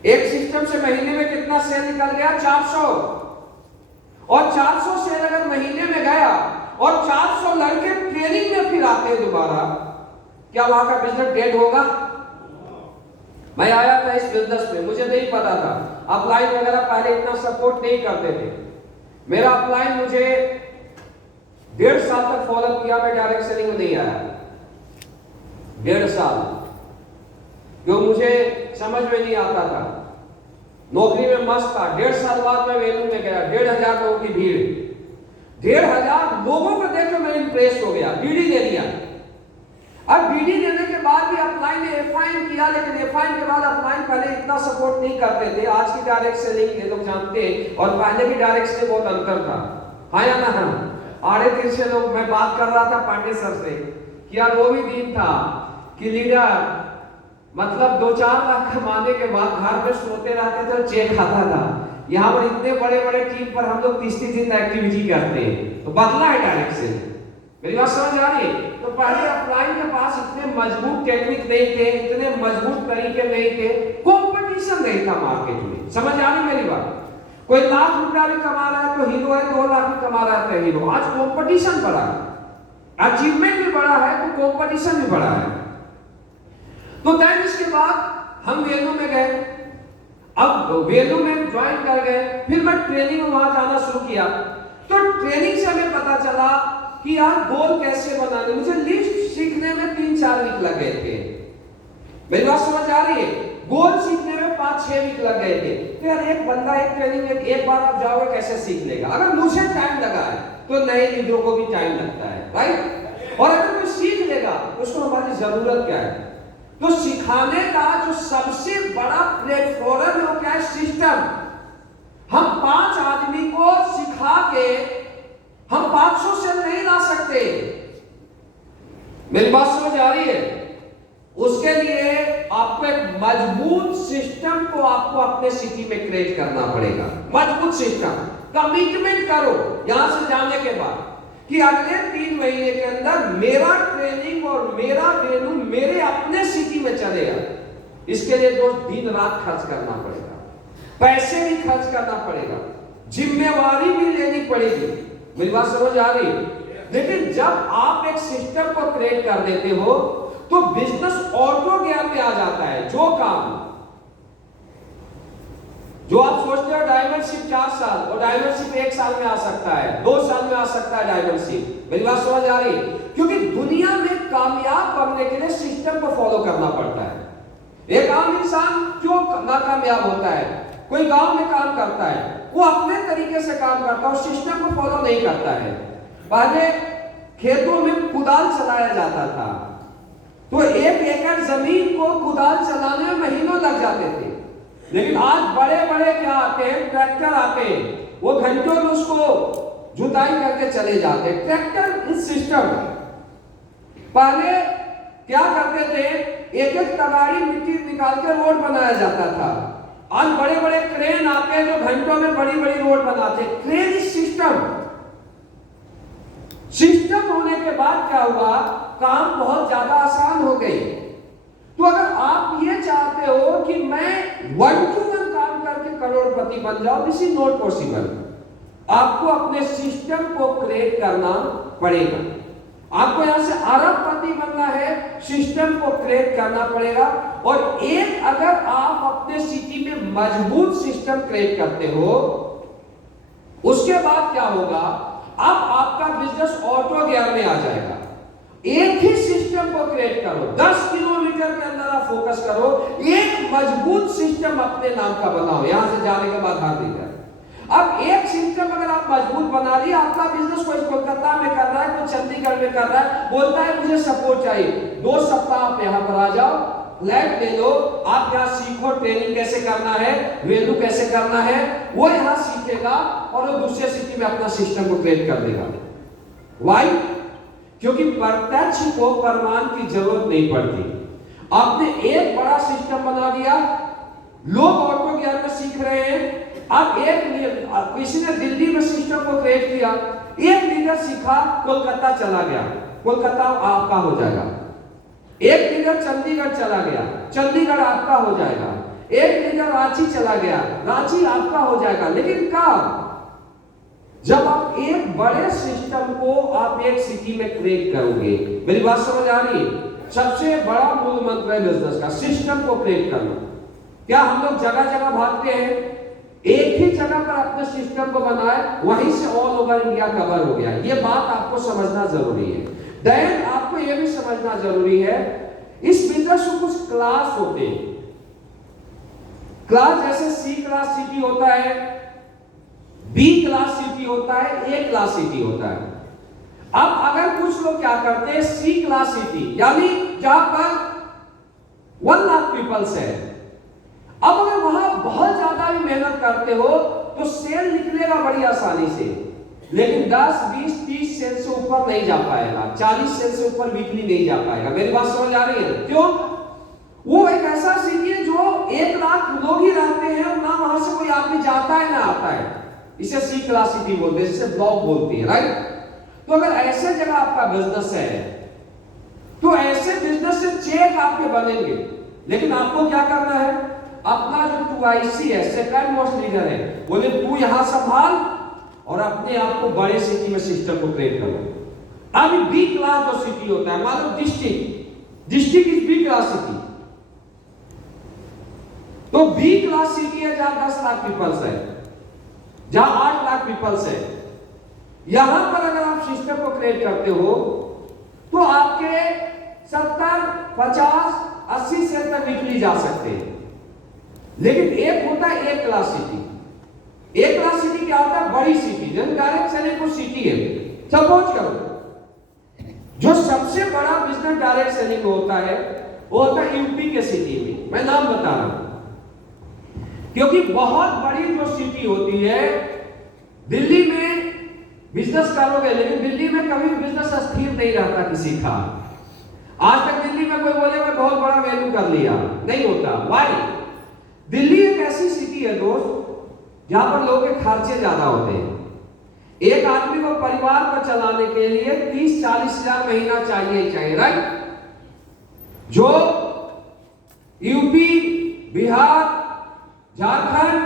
एक सिस्टम से महीने में कितना सेल निकल गया? 400। और 400 सेल अगर महीने में गया और 400 लड़के ट्रेनिंग में फिर आते हैं दोबारा, क्या वहां का बिजनेस डेड होगा? मैं आया था इस बिजनेस में, मुझे नहीं पता था अपलाइन वगैरह पहले इतना सपोर्ट नहीं करते थे। मेरा अपलाइन मुझे 1.5 साल तक फॉलो किया, मैं डायरेक्ट सेलिंग में नहीं आया। 1.5 साल, जो मुझे समझ में नहीं आता था, नौकरी में मस्त था। 1.5 साल बाद मैं वेन्यू में गया, 1,500 लोगों की भीड़, 1,500 लोगों को देख के मैं इंप्रेस हो गया, डीडी दे दिया। अब डीडी देने के बाद भी अपलाइन ने एफआईन किया, लेकिन एफआईन के बाद अपलाइन पहले इतना सपोर्ट नहीं करते थे। आज की डायरेक्ट सेलिंग ये लोग जानते हैं और पहले की डायरेक्ट से बहुत अंतर था, हाँ या ना? हम 8.5 से लोग, मैं बात कर रहा था पांडे सर से कि यार वो भी दिन था कि लीडर मतलब 2-4 लाख कमाने के बाद घर में सोते रहते थे और चेक खाता था। यहाँ पर इतने बड़े बड़े टीम पर हम लोग 30 दिन एक्टिविटी करते हैं, तो बदला है डायरेक्ट से। मेरी बात समझ आ रही है? तो पहले अपलाइन के पास इतने मजबूत टेक्निक नहीं थे, इतने मजबूत तरीके नहीं थे, कंपटीशन नहीं था मार्केट में। समझ आ रही मेरी बात? कोई लाख रुपया भी कमा रहा है तो हीरो है, 2 लाख भी कमा रहा है तो हीरो। आज कंपटीशन बढ़ा है, अचीवमेंट भी बढ़ा है तो कंपटीशन भी बढ़ा है। तो देन इसके बाद हम वेन्यू में गए, अब वेन्यू में ज्वाइन कर गए, फिर मैं ट्रेनिंग में वहां जाना शुरू किया। तो ट्रेनिंग से हमें पता चला कि यार गोल कैसे बनाने। मुझे लिस्ट सीखने में 3-4 वीक लग गए थे। मेरी बात समझ आ रही है? गोल सीखने में 5-6 वीक लग गए थे। तो यार एक बंदा एक ट्रेनिंग में एक बार आप जाओगे कैसे सीख लेगा? अगर मुझे टाइम लगा है तो नए लीडरों को भी टाइम लगता है, राइट? और अगर कोई सीख लेगा उसको हमारी जरूरत क्या है? तो सिखाने का जो सबसे बड़ा प्लेटफॉर्म है वो क्या है? सिस्टम। हम 5 आदमी को सिखा के हम 500 सेल नहीं ला सकते। मेरी बात समझ आ रही है? उसके लिए आपको एक मजबूत सिस्टम को आपको अपने सिटी में क्रिएट करना पड़ेगा। मजबूत सिस्टम, कमिटमेंट करो यहां से जाने के बाद कि अगले 3 महीने के अंदर मेरा ट्रेनिंग और मेरा वेन्यू मेरे अपने सिटी में चलेगा। इसके लिए दोस्त दिन रात खर्च करना पड़ेगा, पैसे भी खर्च करना पड़ेगा, जिम्मेवारी भी लेनी पड़ेगी। मेरी बात समझ आ रही है? लेकिन जब आप एक सिस्टम को क्रिएट कर देते हो तो बिजनेस ऑटो गियर पे आ जाता है। जो काम जो आप सोचते हो डायमंडशिप 4 साल, और डायमंडशिप 1 साल में आ सकता है, 2 साल में आ सकता है डायमंडशिप। मेरी बात समझ आ रही है? क्योंकि दुनिया में कामयाब बनने के लिए सिस्टम को फॉलो करना पड़ता है। एक आम इंसान क्यों नाकामयाब होता है? कोई गांव में काम करता है, वो अपने तरीके से काम करता है, सिस्टम को फॉलो नहीं करता है। पहले खेतों में कुदाल चलाया जाता था, तो 1 एकड़ जमीन को कुदाल चलाने में महीनों लग जाते थे। लेकिन आज बड़े बड़े क्या आते हैं, ट्रैक्टर आते हैं, वो घंटों में उसको जुताई करके चले जाते हैं। ट्रैक्टर इस सिस्टम, पहले क्या करते थे, एक एक तगाड़ी मिट्टी निकाल के रोड बनाया जाता था। आज बड़े बड़े क्रेन आते हैं जो घंटों में बड़ी बड़ी रोड बनाते हैं। क्रेन इस सिस्टम होने के बाद क्या हुआ, काम बहुत ज्यादा आसान हो गई। तो अगर आप ये चाहते हो कि मैं 1 to 1 काम करके करोड़पति बन जाऊं, दिस इज नॉट पॉसिबल। आपको अपने सिस्टम को क्रिएट करना पड़ेगा। आपको यहां से अरबपति बनना है, सिस्टम को क्रिएट करना पड़ेगा। और एक अगर आप अपने सिटी में मजबूत सिस्टम क्रिएट करते हो, उसके बाद क्या होगा, अब आपका बिजनेस ऑटो गियर में आ जाएगा। एक ही सिस्टम को क्रिएट करो, 10 किलोमीटर के अंदर आप फोकस करो, एक मजबूत सिस्टम अपने नाम का बनाओ। यहां से जाने के बाद हाथ दीजिए। अब एक सिस्टम अगर आप मजबूत बना लिया, आपका बिजनेस कोई कोलकाता में कर रहा है, कोई चंडीगढ़ में कर रहा है, बोलता है मुझे सपोर्ट चाहिए, 2 सप्ताह आप यहां पर आ जाओ, फ्लैट ले लो, आप यहां सीखो, ट्रेनिंग कैसे करना है, वैल्यू कैसे करना है, वो यहां सीखेगा और वो दूसरे सिटी में अपना सिस्टम को क्रिएट कर देगा। व्हाई? क्योंकि प्रत्यक्ष को प्रमाण की जरूरत नहीं पड़ती। आपने एक बड़ा सिस्टम बना दिया, लोग ऑटो गियर में सीख रहे हैं। अब किसी ने दिल्ली में सिस्टम को क्रिएट किया, एक लीडर सीखा, कोलकाता चला गया, कोलकाता आपका हो जाएगा। एक लीडर चंडीगढ़ चला गया, चंडीगढ़ आपका हो जाएगा। एक लीडर रांची चला गया, रांची आपका हो जाएगा। लेकिन कब? जब आप एक बड़े सिस्टम को आप एक सिटी में क्रिएट करोगे। मेरी बात समझ आ रही है? सबसे बड़ा मूल मंत्र है बिजनेस का, सिस्टम को क्रिएट करना। क्या हम लोग जगह जगह भागते हैं? एक ही जगह पर अपने सिस्टम को बनाए, वहीं से ऑल ओवर इंडिया कवर हो गया। ये बात आपको समझना जरूरी है। देन आपको यह भी समझना जरूरी है, इस बिजनेस में कुछ क्लास होते हैं। क्लास जैसे सी क्लास सिटी होता है, बी क्लास सिटी होता है, ए क्लास सिटी होता है। अब अगर कुछ लोग क्या करते हैं, सी क्लास सिटी यानी जहां पर 1 लाख पीपल्स है, अब अगर वहां बहुत ज्यादा भी मेहनत करते हो तो सेल निकलेगा बड़ी आसानी से, लेकिन 10, 20, 30 सेल से ऊपर नहीं जा पाएगा, 40 सेल से ऊपर वीकली नहीं जा पाएगा। मेरी बात समझ आ रही है? क्यों? वो एक ऐसा सिटी है जो 1 लाख लोग ही रहते हैं और ना वहां से कोई आदमी जाता है ना आता है। इसे सी क्लास सिटी बोलते हैं, इसे ब्लॉक बोलती है, राइट? तो अगर ऐसे जगह आपका बिजनेस है तो ऐसे बिजनेस से चेक आपके बनेंगे। लेकिन आपको क्या करना है, अपना जो 2IC है, सेकंड मोस्ट लीडर है, बोले तू यहां संभाल और अपने आप को बड़े सिटी में सिस्टम को क्रिएट करो। अभी बी क्लास जो सिटी होता है, मान लो district is B class city, तो बी क्लास सिटी है जहां 10 लाख पीपल्स है, जहां 8 लाख पीपल्स है। यहां पर अगर आप सिस्टम को क्रिएट करते हो तो आपके 70, 50, 80 सेल तक वीकली जा सकते हैं। लेकिन एक होता है एक क्लास सिटी। एक क्लास सिटी क्या होता है? बड़ी सिटी, जैसे डायरेक्ट सेलिंग को सिटी है। सपोज करो जो सबसे बड़ा बिजनेस डायरेक्ट सेलिंग होता है वो होता है यूपी के सिटी में। मैं नाम बता रहा हूं क्योंकि बहुत बड़ी जो सिटी होती है, दिल्ली में बिजनेस करोगे, लेकिन दिल्ली में कभी बिजनेस स्थिर नहीं रहता किसी का। आज तक दिल्ली में कोई बोले मैं बहुत बड़ा वैल्यू कर लिया, नहीं होता। व्हाई? दिल्ली एक ऐसी सिटी है दोस्त जहां पर लोगों के खर्चे ज्यादा होते हैं। एक आदमी को परिवार को चलाने के लिए 30-40 हजार महीना चाहिए ही चाहिए, राइट? जो यूपी, बिहार, झारखंड,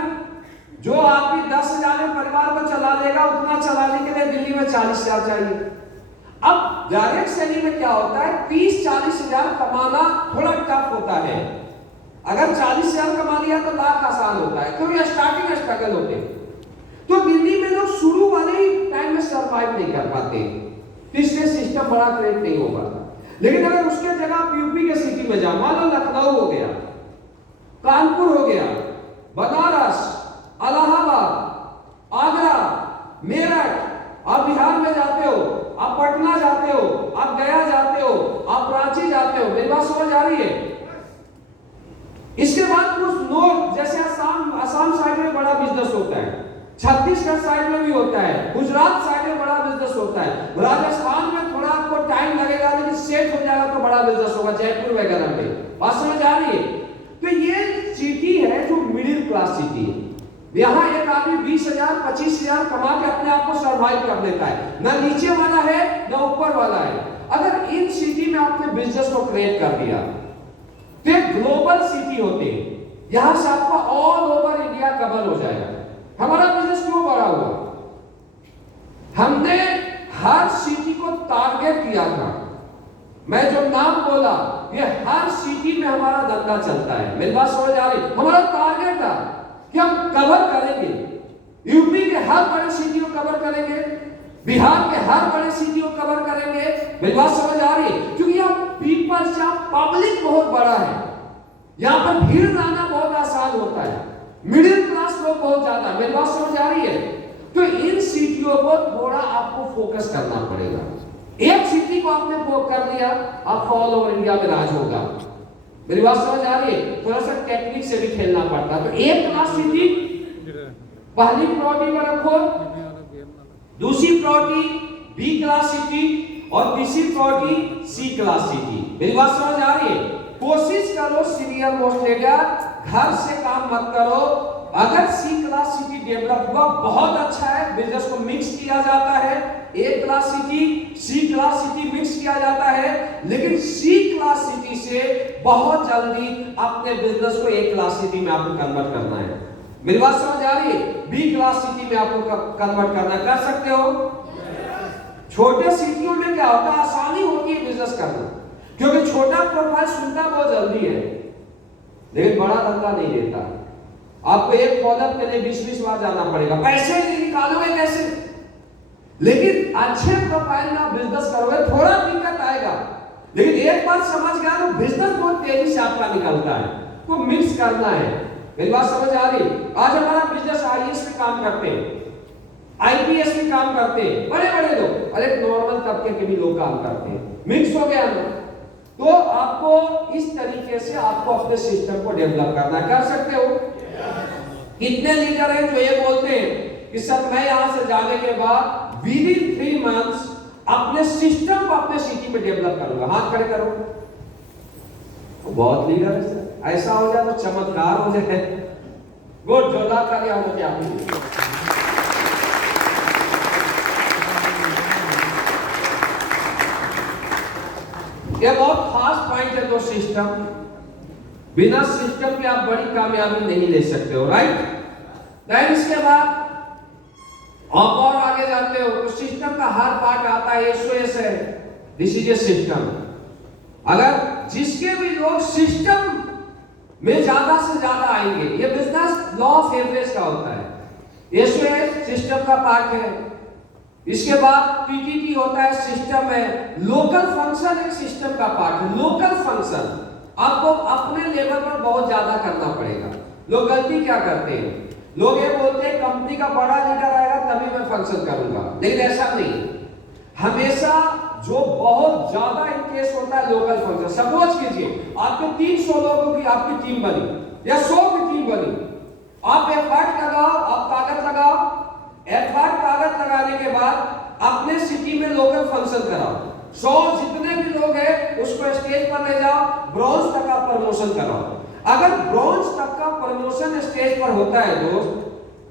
जो आदमी 10,000 में परिवार को चला लेगा, उतना चलाने के लिए दिल्ली में 40,000 चाहिए। अब डायरेक्ट सेलिंग में क्या होता है, 30-40 हजार कमाना थोड़ा टफ होता है। अगर 40,000 कमा लिया तो लाख आसान होता है, क्योंकि स्टार्टिंग में स्ट्रगल होते हैं। तो दिल्ली में लोग शुरू वाले ही टाइम में सर्वाइव नहीं कर पाते। तो इसलिए सिस्टम बड़ा क्रिएट नहीं हो पाता। लेकिन अगर उसके जगह आप यूपी के सिटी में जाओ, मान लो लखनऊ हो गया, कानपुर हो गया, बनारस, इलाहाबाद, आगरा, मेरठ, आप बिहार में जाते हो, आप पटना जाते हो, आप गया जाते हो, आप रांची जाते हो, मेरी बात समझ आ रही है? इसके बाद कुछ नॉर्थ, जैसे असम साइड में बड़ा बिजनेस होता है, छत्तीसगढ़ साइड में भी होता है, गुजरात साइड में बड़ा बिजनेस होता है, राजस्थान में थोड़ा आपको टाइम लगेगा लेकिन सेट हो जाएगा तो बड़ा बिजनेस होगा, जयपुर वगैरह में। बात समझ आ रही है? तो ये सिटी है जो मिडिल क्लास सिटी है। यहाँ एक आदमी 20,000 25,000 कमा के अपने आप को सर्वाइव कर लेता है, ना नीचे वाला है ना ऊपर वाला है। अगर इन सिटी में आपने बिजनेस को क्रिएट कर दिया तो ग्लोबल सिटी होते हैं, यहां से आपका ऑल ओवर इंडिया कवर हो जाएगा। हमारा बिजनेस क्यों बढ़ा हुआ? हमने हर सिटी को टारगेट किया था। मैं जो नाम बोला, ये हर सिटी में हमारा धंधा चलता है। मेरी बात समझ आ रही? हमारा टारगेट था कि हम कवर करेंगे, यूपी के हर बड़े सिटी को कवर करेंगे, बिहार के हर बड़े सिटी को कवर करेंगे। मेरी बात समझ आ रही है? क्योंकि यहाँ पीपल्स, यहाँ पब्लिक बहुत बड़ा है, यहाँ पर भीड़ लाना बहुत आसान होता है, मिडिल क्लास लोग बहुत ज्यादा। मेरी बात समझ आ रही है? तो इन सिटियों को थोड़ा आपको फोकस करना पड़ेगा। एक सिटी को आपने फोकस कर लिया, आपका ऑल ओवर इंडिया में राज होगा। मेरी बात समझ आ रही है? थोड़ा सा टेक्निक से भी खेलना पड़ता है। तो एक क्लास सिटी पहली प्रायोरिटी पर रखो, दूसरी प्रायोरिटी बी क्लास सिटी और तीसरी प्रायोरिटी सी क्लास सिटी। मेरी बात समझ आ रही है? कोशिश करो सीनियर मोस्ट एरिया, घर से काम मत करो। अगर सी क्लास सिटी डेवलप हुआ बहुत अच्छा है, बिजनेस को मिक्स किया जाता है, ए क्लास सिटी सी क्लास सिटी मिक्स किया जाता है, लेकिन सी क्लास सिटी से बहुत जल्दी अपने बिजनेस को ए क्लास सिटी में आपको कन्वर्ट करना है। मेरी बात समझ आ रही है? बी क्लास सिटी में आपको कन्वर्ट करना, कर सकते हो। छोटे सिटियों में क्या होता है, आसानी होती है बिजनेस करना, क्योंकि छोटा प्रोफाइल सुनता बहुत जल्दी है लेकिन बड़ा धंधा नहीं देता। आपको एक फॉलोअप के लिए 20-20 बार जाना पड़ेगा, पैसे निकालोगे कैसे? लेकिन अच्छे प्रोफाइल में आप बिजनेस करोगे, थोड़ा दिक्कत आएगा, लेकिन एक बार समझ गया तो बिजनेस बहुत तेजी से आपका निकलता है। तो मिक्स करना है। मेरी बात समझ आ रही? आज हमारा बिजनेस आईएएस में काम करते हैं, आईपीएस में काम करते हैं, बड़े बड़े लोग, और एक नॉर्मल तबके के भी लोग काम करते हैं, मिक्स हो गया ना। तो आपको इस तरीके से आपको अपने सिस्टम को डेवलप करना, कर सकते हो। कितने लीडर हैं जो ये बोलते हैं कि सर मैं यहां से जाने के बाद विद इन 3 मंथ्स अपने सिस्टम को अपने सिटी में डेवलप करूंगा? हाथ खड़े करो। तो बहुत लीडर है सर, ऐसा हो जाए तो चमत्कार हो जाए। गुड, जोरदार तालियां हो जाए आपके लिए। ये बहुत खास पॉइंट है। तो सिस्टम, बिना सिस्टम के आप बड़ी कामयाबी नहीं ले सकते हो, राइट? देन इसके बाद आप और आगे जाते हो तो सिस्टम का हर पार्ट आता है, एसओएस है, दिस इज ए सिस्टम। अगर जिसके भी लोग सिस्टम में ज्यादा से ज्यादा आएंगे, ये बिजनेस लॉ ऑफ एवरेज का होता है। एसओएस सिस्टम का पार्ट है। इसके बाद पीटीटी होता है, सिस्टम है। लोकल फंक्शन एक सिस्टम का पार्ट है। लोकल फंक्शन आपको अपने लेवल पर बहुत ज्यादा करना पड़ेगा। लोग गलती क्या करते हैं, लोग ये बोलते हैं कंपनी का बड़ा लीडर आएगा तभी मैं फंक्शन करूंगा, लेकिन ऐसा नहीं। हमेशा जो बहुत ज्यादा इंकेस होता है लोकल फंक्शन। सपोज कीजिए आपके 300 लोगों की आपकी टीम बनी या 100 की टीम बनी, आप एफर्ट लगाओ, आप ताकत लगाओ, एफर्ट ताकत लगाने के बाद अपने सिटी में लोकल फंक्शन कराओ। 100 जितने भी लोग हैं उसको स्टेज पर ले जाओ, ब्रॉन्ज तक का प्रमोशन कराओ। अगर ब्रॉन्ज तक का प्रमोशन स्टेज पर होता है दोस्त,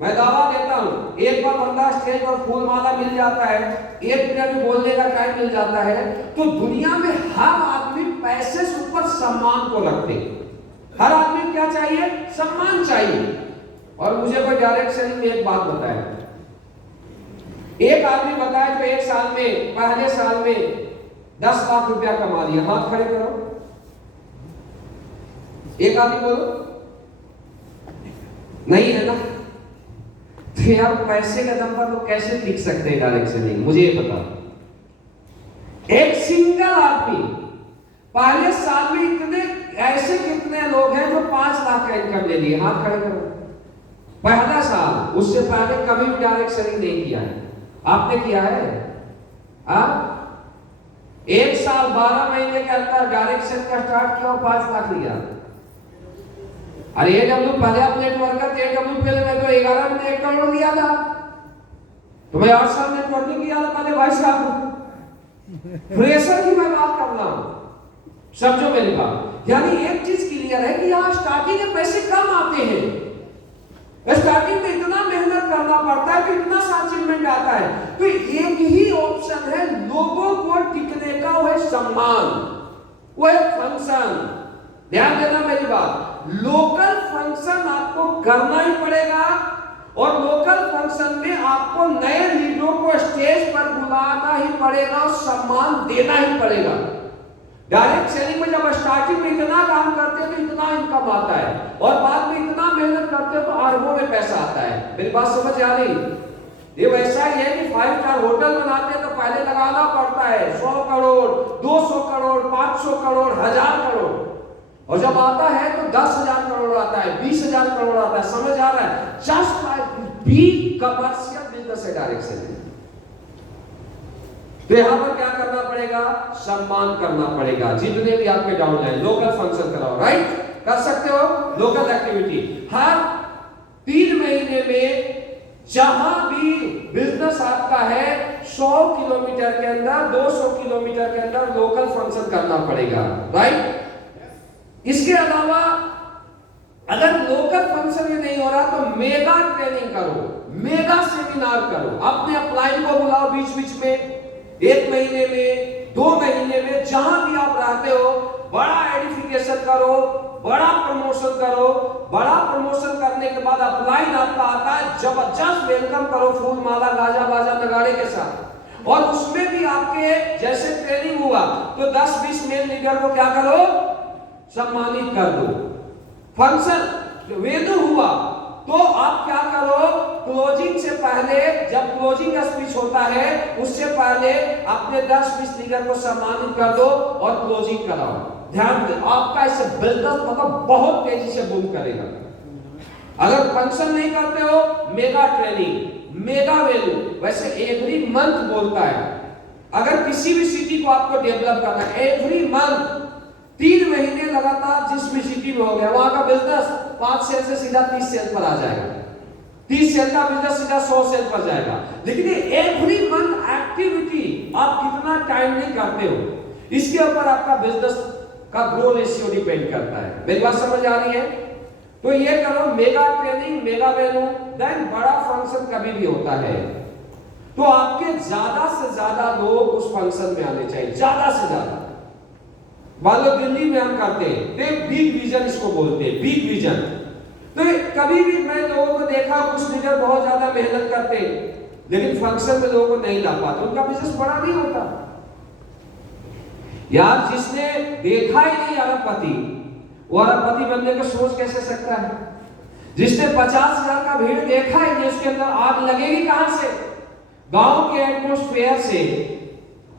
मैं दावा देता हूं, एक बार बंदा स्टेज पर फूल माला मिल जाता है, 1 मिनट बोलने का टाइम मिल जाता है, तो दुनिया में हर आदमी पैसे से ऊपर सम्मान को रखते हैं। हर आदमी क्या चाहिए? सम्मान चाहिए। और मुझे कोई डायरेक्ट सेलिंग में एक बात बताए, एक आदमी बताया जो 1 साल में, पहले साल में 10 लाख रुपया कमा लिया। हाथ खड़े करो, एक आदमी बोलो। नहीं है ना? तो यार पैसे के दम पर तो कैसे टिक सकते हैं डायरेक्ट सेलिंग? मुझे ये बता। एक सिंगल आदमी पहले साल में इतने ऐसे कितने लोग हैं जो 5 लाख का इनकम ले लिए? हाथ खड़े करो। पहला साल, उससे पहले कभी भी डायरेक्ट सेलिंग नहीं किया है। आपने किया है? एक साल 12 महीने के अंदर डायरेक्ट सेल का स्टार्ट किया और 5 लाख लिया। अरे एडब्ल्यू पहले आप नेटवर्क का एडब्ल्यू पहले मैं तो 11 में 1 करोड़ दिया था, तो मैं 8 साल नेटवर्किंग किया था मैंने भाई साहब। फ्रेशर की मैं बात कर रहा हूं, समझो मेरी बात। यानी एक चीज क्लियर है कि यहाँ स्टार्टिंग में पैसे कम आते हैं, स्टार्टिंग में इतना मेहनत करना पड़ता है कि इतना सा अचीवमेंट आता है। तो एक ही ऑप्शन है लोगों को टिकने का, वो है सम्मान, वो है फंक्शन। ध्यान देना मेरी बात, लोकल फंक्शन आपको करना ही पड़ेगा और लोकल फंक्शन में आपको नए लीडरों को स्टेज पर बुलाना ही पड़ेगा और सम्मान देना ही पड़ेगा। डायरेक्ट सेलिंग में जब स्टार्टिंग में इतना काम करते हैं तो इतना इनकम आता है और बाद में इतना मेहनत करते हो तो अरबों में पैसा आता है। मेरी बात समझ आ रही? ये वैसा ही है कि 5 स्टार होटल बनाते हैं तो पहले लगाना पड़ता है 100 करोड़, 200 करोड़, 500 करोड़, 1000 करोड़, और जब आता है तो 10,000 करोड़ आता है, 20,000 करोड़ आता है। समझ आ रहा है? Just like big commercial business है डायरेक्ट सेलिंग। तो यहां पर क्या करना पड़ेगा? सम्मान करना पड़ेगा। जितने भी आपके डाउन है लोकल फंक्शन कराओ, राइट? कर सकते हो लोकल एक्टिविटी। हर 3 महीने में जहां भी बिजनेस आपका है 100 किलोमीटर के अंदर, 200 किलोमीटर के अंदर लोकल फंक्शन करना पड़ेगा, राइट? इसके अलावा अगर लोकल फंक्शन ये नहीं हो रहा तो मेगा ट्रेनिंग करो, मेगा सेमिनार करो, अपने अपलाइन को बुलाओ बीच बीच में, 1 महीने में, 2 महीने में, जहां भी आप रहते हो बड़ा एडिफिकेशन करो, बड़ा प्रमोशन करो। बड़ा प्रमोशन करने के बाद अपलाइन आपका आता है, जबरदस्त वेलकम करो, फूल माला गाजा बाजा नगाड़े के साथ। और उसमें भी आपके जैसे ट्रेनिंग हुआ तो 10-20 मेल लीडर को क्या करो? सम्मानित कर दो। फंक्शन वेन्यू हुआ तो आप क्या करो? क्लोजिंग से पहले, जब क्लोजिंग का स्पीच होता है उससे पहले अपने 10-20 लीडर को सम्मानित कर दो और क्लोजिंग कराओ। ध्यान दे, आपका इससे बिजनेस मतलब बहुत तेजी से बूम करेगा। अगर फंक्शन नहीं करते हो, मेगा ट्रेनिंग, मेगा वैल्यू। वैसे एवरी मंथ बोलता है, अगर किसी भी सिटी को आपको डेवलप करना है, एवरी मंथ 3 महीने लगातार जिस भी सिटी में हो गया वहां का बिजनेस 5 सेल से सीधा 30 सेल पर आ जाएगा, 30 सेल का बिजनेस सीधा 100 सेल पर जाएगा। लेकिन ये एवरी मंथ एक्टिविटी आप कितना टाइमली करते हो, इसके ऊपर आपका बिजनेस का ग्रो रेशियो डिपेंड करता है। मेरी बात समझ आ रही है? तो ये करो, mega training, mega value, then बड़ा फंक्शन कभी भी होता है तो आपके ज्यादा से ज्यादा लोग उस फंक्शन में आने चाहिए, ज्यादा से ज्यादा। मान लो दिल्ली में हम करते हैं बिग विजन, इसको बोलते हैं बिग विजन। तो कभी भी मैं लोगों को देखा कुछ लीडर बहुत ज्यादा मेहनत करते हैं लेकिन फंक्शन में लोगों को नहीं ला पाते, उनका बिजनेस बड़ा नहीं होता। यार जिसने देखा ही नहीं अरबपति, वो अरबपति बनने का सोच कैसे सकता है? जिसने 50,000 का भीड़ देखा ही नहीं, उसके अंदर आग लगेगी कहां से? गांव के एटमॉस्फेयर से।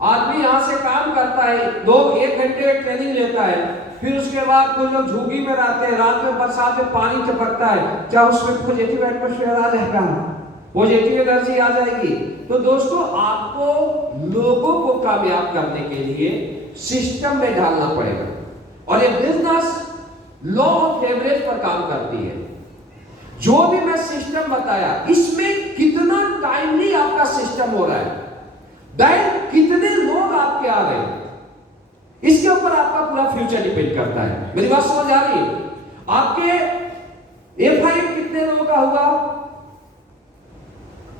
आदमी यहां से काम करता है, 1 घंटे ट्रेनिंग लेता है, फिर उसके बाद कुछ लोग झुग्गी में रहते हैं, रात में बरसात में पानी टपकता है, क्या उसमें पॉजिटिव एटमॉस्फेयर आ जाएगा? पॉजिटिव एनर्जी आ जाएगी? तो दोस्तों आपको लोगों को कामयाब करने के लिए सिस्टम में ढालना पड़ेगा और ये बिजनेस लॉ ऑफ एवरेज पर काम करती है। जो भी मैं सिस्टम बताया इसमें कितना टाइमली आपका सिस्टम हो रहा है, दैन कितने लोग आपके आ रहे हैं, इसके ऊपर आपका पूरा फ्यूचर डिपेंड करता है। मेरी बात समझ आ रही है? आपके एफआई कितने लोगों का हुआ,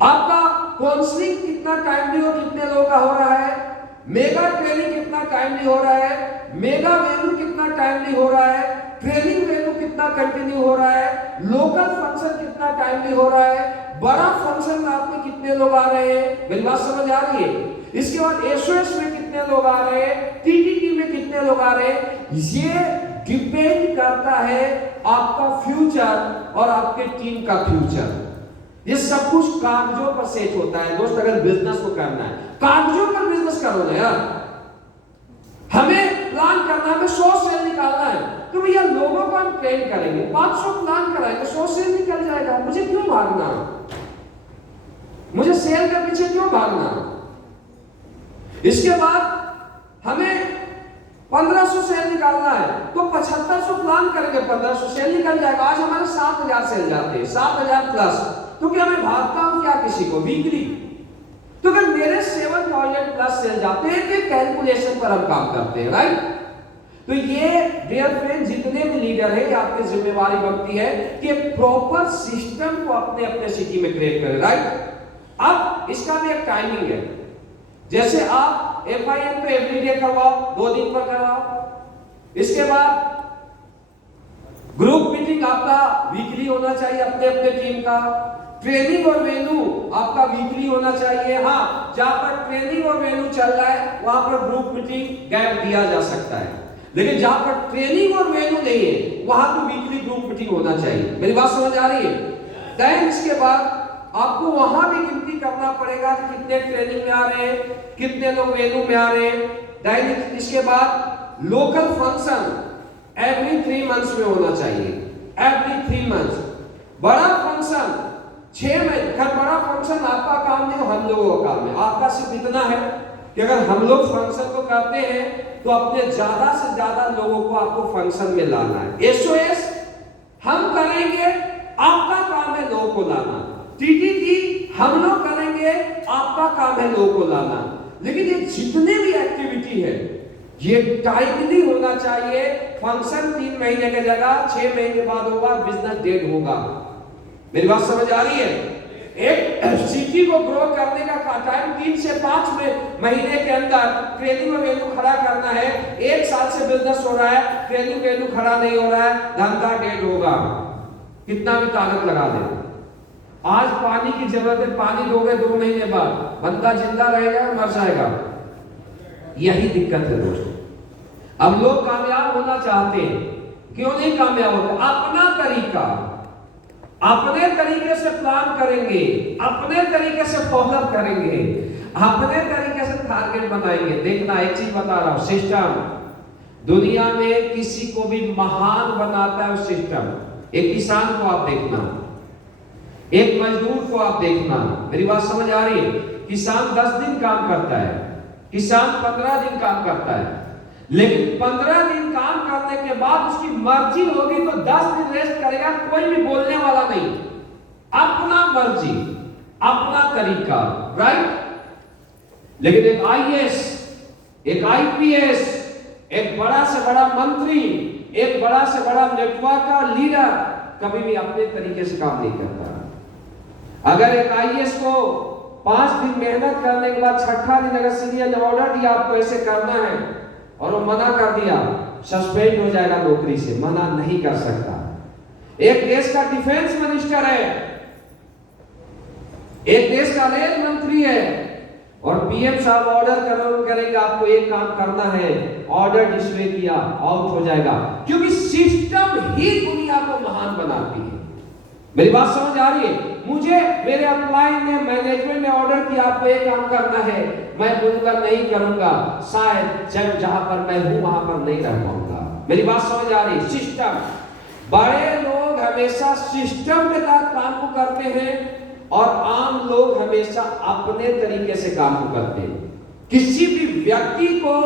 आपका काउंसलिंग कितना टाइमली और कितने लोगों का हो रहा है, मेगा ट्रेनिंग कितना टाइमली हो रहा है, मेगा वैल्यू कितना टाइमली हो रहा है, ट्रेनिंग वैल्यू कितना कंटिन्यू हो रहा है, लोकल फंक्शन कितना टाइमली हो रहा है, बड़ा फंक्शन में आपके कितने लोग आ रहे हैं। मेरी बात समझ आ रही है? इसके बाद एसओएस में कितने लोग आ रहे हैं, टीटीटी में कितने लोग आ रहे हैं, ये डिपेंड करता है आपका फ्यूचर और आपके टीम का फ्यूचर। ये सब कुछ कागजों पर सेट होता है दोस्त। अगर बिजनेस को करना है कागजों पर बिजनेस करो ना यार, हमें प्लान करना, हमें 100 सेल निकालना है, तो भैया लोगों को हम ट्रेन करेंगे, 500 प्लान कराएंगे, 100 सेल निकल जाएगा। मुझे क्यों भागना, मुझे सेल के पीछे क्यों भागना। इसके बाद हमें 1500 सेल निकालना है, तो 7500 प्लान करेंगे, 1500 सेल निकल जाएगा। आज हमारे 7000 सेल जाते हैं, 7000 प्लस, क्योंकि हमें भागता हूं क्या किसी को वीकली। तो अगर मेरे 7000 प्लस सेल जाते हैं तो कैलकुलेशन पर हम काम करते हैं, राइट। तो ये डियर फ्रेंड जितने भी लीडर हैं, आपकी जिम्मेवारी बनती है कि एक प्रॉपर सिस्टम को अपने अपने सिटी में क्रिएट करें, राइट। अब इसका भी एक टाइमिंग है, जैसे आप FIM पे एवरीडे करवाओ, 2 दिन पर करवाओ। इसके बाद ग्रुप मीटिंग आपका वीकली होना चाहिए अपने अपने टीम का। ट्रेनिंग और वेन्यू आपका वीकली होना चाहिए। हाँ, जहां पर ट्रेनिंग और वेन्यू चल रहा है वहां पर ग्रुप मीटिंग गैप दिया जा सकता है, लेकिन जहां पर ट्रेनिंग और वेन्यू नहीं है वहां तो वीकली ग्रुप मीटिंग होना चाहिए। मेरी बात समझ आ रही है। देन इसके बाद आपको वहां भी गिनती करना पड़ेगा कि कितने ट्रेनिंग में आ रहे हैं, कितने लोग वेन्यू में आ रहे हैं। देन इसके बाद लोकल फंक्शन एवरी 3 मंथ्स में होना चाहिए, एवरी 3 मंथ्स। बड़ा फंक्शन 6 महीने का, बड़ा फंक्शन आपका काम नहीं, हम लोगों का काम है। आपका सिर्फ इतना है कि अगर हम लोग फंक्शन को करते हैं तो अपने ज्यादा से ज्यादा लोगों को आपको फंक्शन में लाना है। SOS हम करेंगे, आपका काम है लोगों को लाना। TTT हम लोग करेंगे, आपका काम है लोगों को लाना। लेकिन ये जितने भी एक्टिविटी है ये टाइमली होना चाहिए। फंक्शन 3 महीने की जगह 6 महीने बाद होगा, बिजनेस डेट होगा। मेरी बात समझ आ रही है। एक सिटी को ग्रो करने का टाइम 3 से 5 महीने के अंदर ट्रेनिंग और वेन्यू खड़ा करना है। 1 साल से बिजनेस हो रहा है, ट्रेनिंग वेन्यू खड़ा नहीं हो रहा है, धंधा डेड होगा, कितना भी ताकत लगा दे। आज पानी की जरूरत है, पानी दोगे 2 महीने बाद, बंदा जिंदा रहेगा मर जाएगा। यही दिक्कत है दोस्तों। अब लोग कामयाब होना चाहते हैं, क्यों नहीं कामयाब होते? अपना तरीका, अपने तरीके से प्लान करेंगे, अपने तरीके से फॉलोअप करेंगे, अपने तरीके से टारगेट बनाएंगे। देखना, एक चीज बता रहा हूं, सिस्टम दुनिया में किसी को भी महान बनाता है सिस्टम। एक किसान को आप देखना, एक मजदूर को आप देखना। मेरी बात समझ आ रही है। किसान 10 दिन काम करता है, किसान 15 दिन काम करता है, लेकिन 15 दिन काम करने के बाद उसकी मर्जी होगी तो 10 दिन रेस्ट करेगा, कोई भी बोलने वाला नहीं, अपना मर्जी, अपना तरीका, राइट। लेकिन एक IAS, एक IPS, एक बड़ा से बड़ा मंत्री, एक बड़ा से बड़ा नेटवर्क का लीडर कभी भी अपने तरीके से काम नहीं करता। अगर एक IAS को 5 दिन मेहनत करने के बाद 6ठा दिन अगर सीनियर ने ऑर्डर दिया आपको ऐसे करना है और वो मना कर दिया, सस्पेंड हो जाएगा नौकरी से, मना नहीं कर सकता। एक देश का डिफेंस मिनिस्टर है, एक देश का रेल मंत्री है, और PM साहब ऑर्डर करेंगे आपको एक काम करना है, ऑर्डर डिसवे किया, आउट हो जाएगा, क्योंकि सिस्टम ही दुनिया को महान बनाती है। मेरी बात समझ आ रही है। मुझे मेरे अपलाइन ने, मैनेजमेंट ने ऑर्डर किया आपको एक काम करना है, मैं बोलूंगा नहीं करूंगा, शायद जब जहां पर मैं हूं वहां पर नहीं रह पाऊंगा। मेरी बात समझ आ रही है। सिस्टम, बड़े लोग हमेशा सिस्टम के तहत काम को करते हैं और आम लोग हमेशा अपने तरीके से काम को करते हैं। किसी भी व्यक्ति को,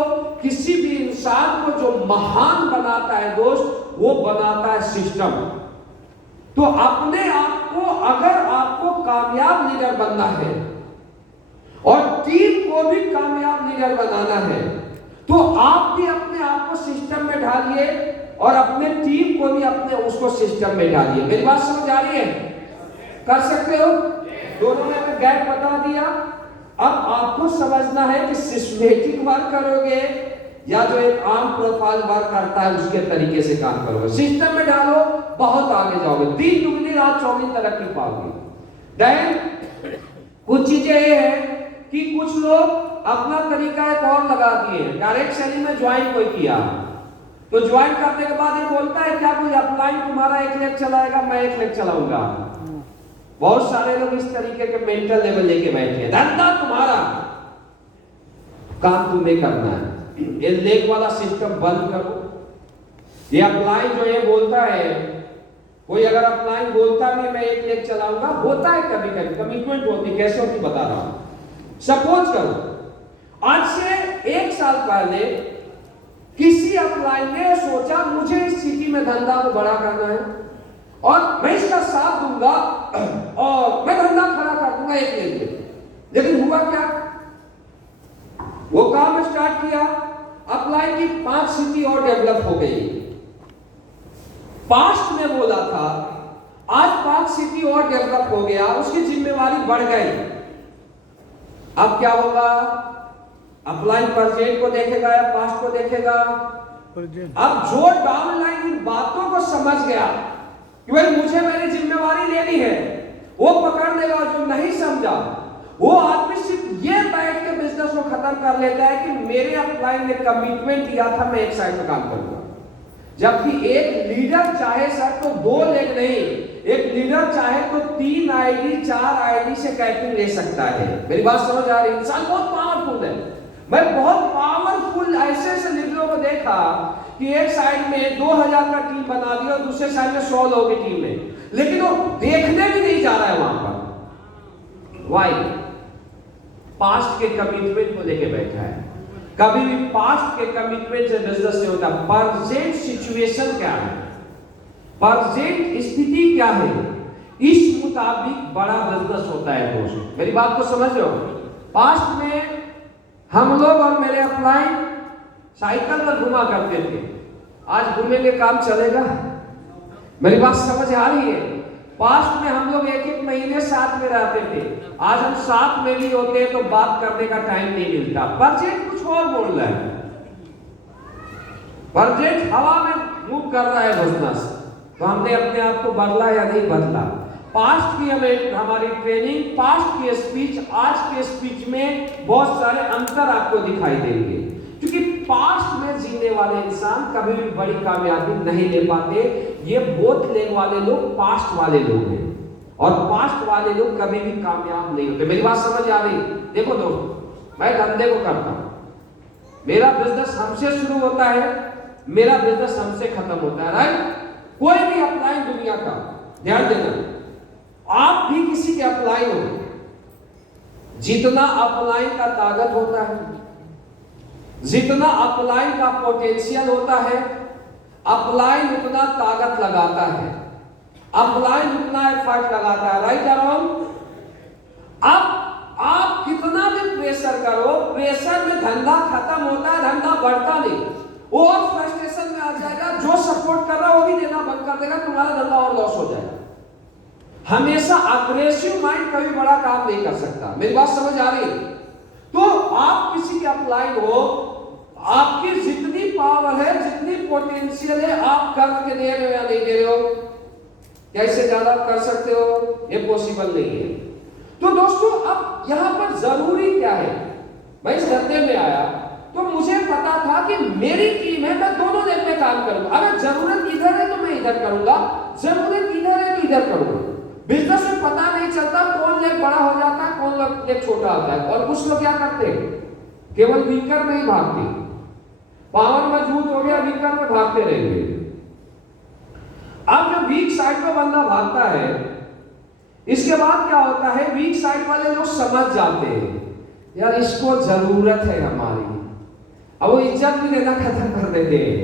किसी भी इंसान को जो महान बनाता है दोस्त, वो बनाता है सिस्टम। तो अपने आप को, अगर आपको कामयाब लीडर बनना है और टीम को भी कामयाब लीडर बनाना है, तो आप भी अपने आप को सिस्टम में ढालिए और अपने टीम को भी अपने उसको सिस्टम में डालिए। मेरी बात समझ आ रही है? कर सकते हो? दोनों में गैप बता दिया। अब आपको समझना है कि सिस्टमैटिक वर्क करोगे या जो एक आम प्रोफाइल वर्क करता है उसके तरीके से काम करोगे। सिस्टम में डालो, बहुत आगे जाओगे, 3 दुगनी रात 24 तरक्की पाओगे। देन कुछ चीजें ये है कि कुछ लोग अपना तरीका एक और लगा दिए। डायरेक्ट सेलिंग में ज्वाइन कोई किया तो ज्वाइन करने के बाद ये बोलता है क्या कोई अपलाइन तुम्हारा 1 लाख चलाएगा, मैं 1 लाख चलाऊंगा। बहुत सारे लोग इस तरीके के मेंटल लेवल लेके बैठे हैं। धंधा तुम्हारा, काम तुम्हें करना है। ये लेग वाला सिस्टम बंद करो। ये अपलाइन जो ये बोलता है, कोई अगर अपलाइन बोलता भी मैं एक लेग चलाऊंगा, होता है कभी कभी, कमिटमेंट होती, कैसे होती बता रहा हूं। सपोज करो आज से 1 साल पहले किसी अपलाइन ने सोचा मुझे इस सिटी में धंधा को बड़ा करना है और मैं इसका साथ दूंगा और मैं धंधा खड़ा कर दूंगा एक लेग में। लेकिन हुआ क्या? वो काम स्टार्ट किया, अपलाइन की 5 सिटी और डेवलप हो गई। पास्ट में बोला था, आज 5 सिटी और डेवलप हो गया, उसकी जिम्मेवारी बढ़ गई। अब क्या होगा? अपलाइन प्रेजेंट को देखेगा या पास्ट को देखेगा? अब जो डाउनलाइन इन बातों को समझ गया कि भाई मुझे मेरी जिम्मेवारी लेनी है, वो पकड़ लेगा। जो नहीं समझा वो आदमी सिर्फ ये बैठ के बिजनेस को खत्म कर लेता है कि मेरे अपलाइन ने कमिटमेंट दिया था, मैं एक साइड में काम करूंगा। जबकि एक लीडर चाहे सर तो 2 लेग नहीं, एक लीडर चाहे तो 3 आईडी 4 आईडी से कैटरिंग ले सकता है। मेरी बात समझ आ रही है? इंसान बहुत पावरफुल है। मैं बहुत पावरफुल ऐसे लीडरों को देखा कि एक साइड में 2000 का टीम बना दिया और दूसरे साइड में 100 लोगों की टीम है, लेकिन वो देखने भी नहीं जा रहा है वहां पर। वाई? पास्ट के कमिटमेंट को लेके बैठा है। कभी भी पास्ट के कमिटमेंट से बिजनेस नहीं होता। प्रेजेंट सिचुएशन क्या है, प्रेजेंट स्थिति क्या है, इस मुताबिक बड़ा बिजनेस होता है दोस्तों। मेरी बात को समझ रहे हो? पास्ट में हम लोग और मेरे अपलाइन साइकिल पर घुमा करते थे, आज घूमेंगे काम चलेगा? मेरी बात समझ आ रही है? पास्ट में हम लोग 1-1 महीने साथ में रहते थे, आज हम साथ में भी होते हैं तो बात करने का टाइम नहीं मिलता। प्रेजेंट कुछ और बोल रहा है, प्रेजेंट हवा में मूव कर रहा है बिजनेस। तो हमने अपने आप को बदला या नहीं बदला? पास्ट की हमारी ट्रेनिंग, पास्ट की स्पीच, आज के स्पीच में बहुत सारे अंतर आपको दिखाई देंगे, क्योंकि पास्ट में जीने वाले इंसान कभी भी बड़ी कामयाबी नहीं ले पाते। ये बोथ लेग वाले लोग पास्ट वाले लोग हैं और पास्ट वाले लोग कभी भी कामयाब नहीं होते। मेरी बात समझ आ रही? देखो दोस्तों, मैं धंधे को करता हूं, मेरा बिजनेस हमसे शुरू होता है, मेरा बिजनेस हमसे खत्म होता है, राइट? कोई भी अपलाइन दुनिया का, ध्यान देना, आप भी किसी के अपलाइन हो। जितना अपलाइन का ताकत होता है, जितना अपलाइन का पोटेंशियल होता है, अपलाइन उतना ताकत लगाता है, अपलाइन उतना एफर्ट लगाता है, राइट या रॉन्ग? अब आप कितना भी प्रेशर करो, प्रेशर में धंधा खत्म होता है, धंधा बढ़ता नहीं। वो और फ्रस्ट्रेशन में आ जाएगा, जो सपोर्ट कर रहा है वो भी देना बंद कर देगा, तुम्हारा धंधा और लॉस हो जाएगा। हमेशा अग्रेसिव माइंड कभी बड़ा काम नहीं कर सकता। मेरी बात समझ आ रही? तो आप किसी के अपलाइन हो, आपकी जितनी पावर है, जितनी पोटेंशियल है, आप करके दे रहे हो या नहीं दे रहे हो? कैसे ज्यादा कर सकते हो? ये पॉसिबल नहीं है। तो दोस्तों, अब यहां पर जरूरी क्या है? मैं इस धंधे में आया तो मुझे पता था कि मेरी टीम है, मैं दोनों लेग में काम करूंगा। अगर जरूरत इधर है तो मैं इधर करूंगा, जरूरत इधर है तो इधर करूंगा। बिजनेस में पता नहीं चलता कौन लेग बड़ा हो जाता है, कौन लेग छोटा होता है। और कुछ लोग क्या करते हैं, केवल वीकर में ही भागते, पावर मजबूत हो गया, वीकर में भागते रहेंगे। अब जब वीक साइड में बंदा भागता है, इसके बाद क्या होता है, वीक साइड वाले लोग समझ जाते हैं यार इसको जरूरत है हमारी, अब वो इज्जत भी देना खत्म कर देते हैं।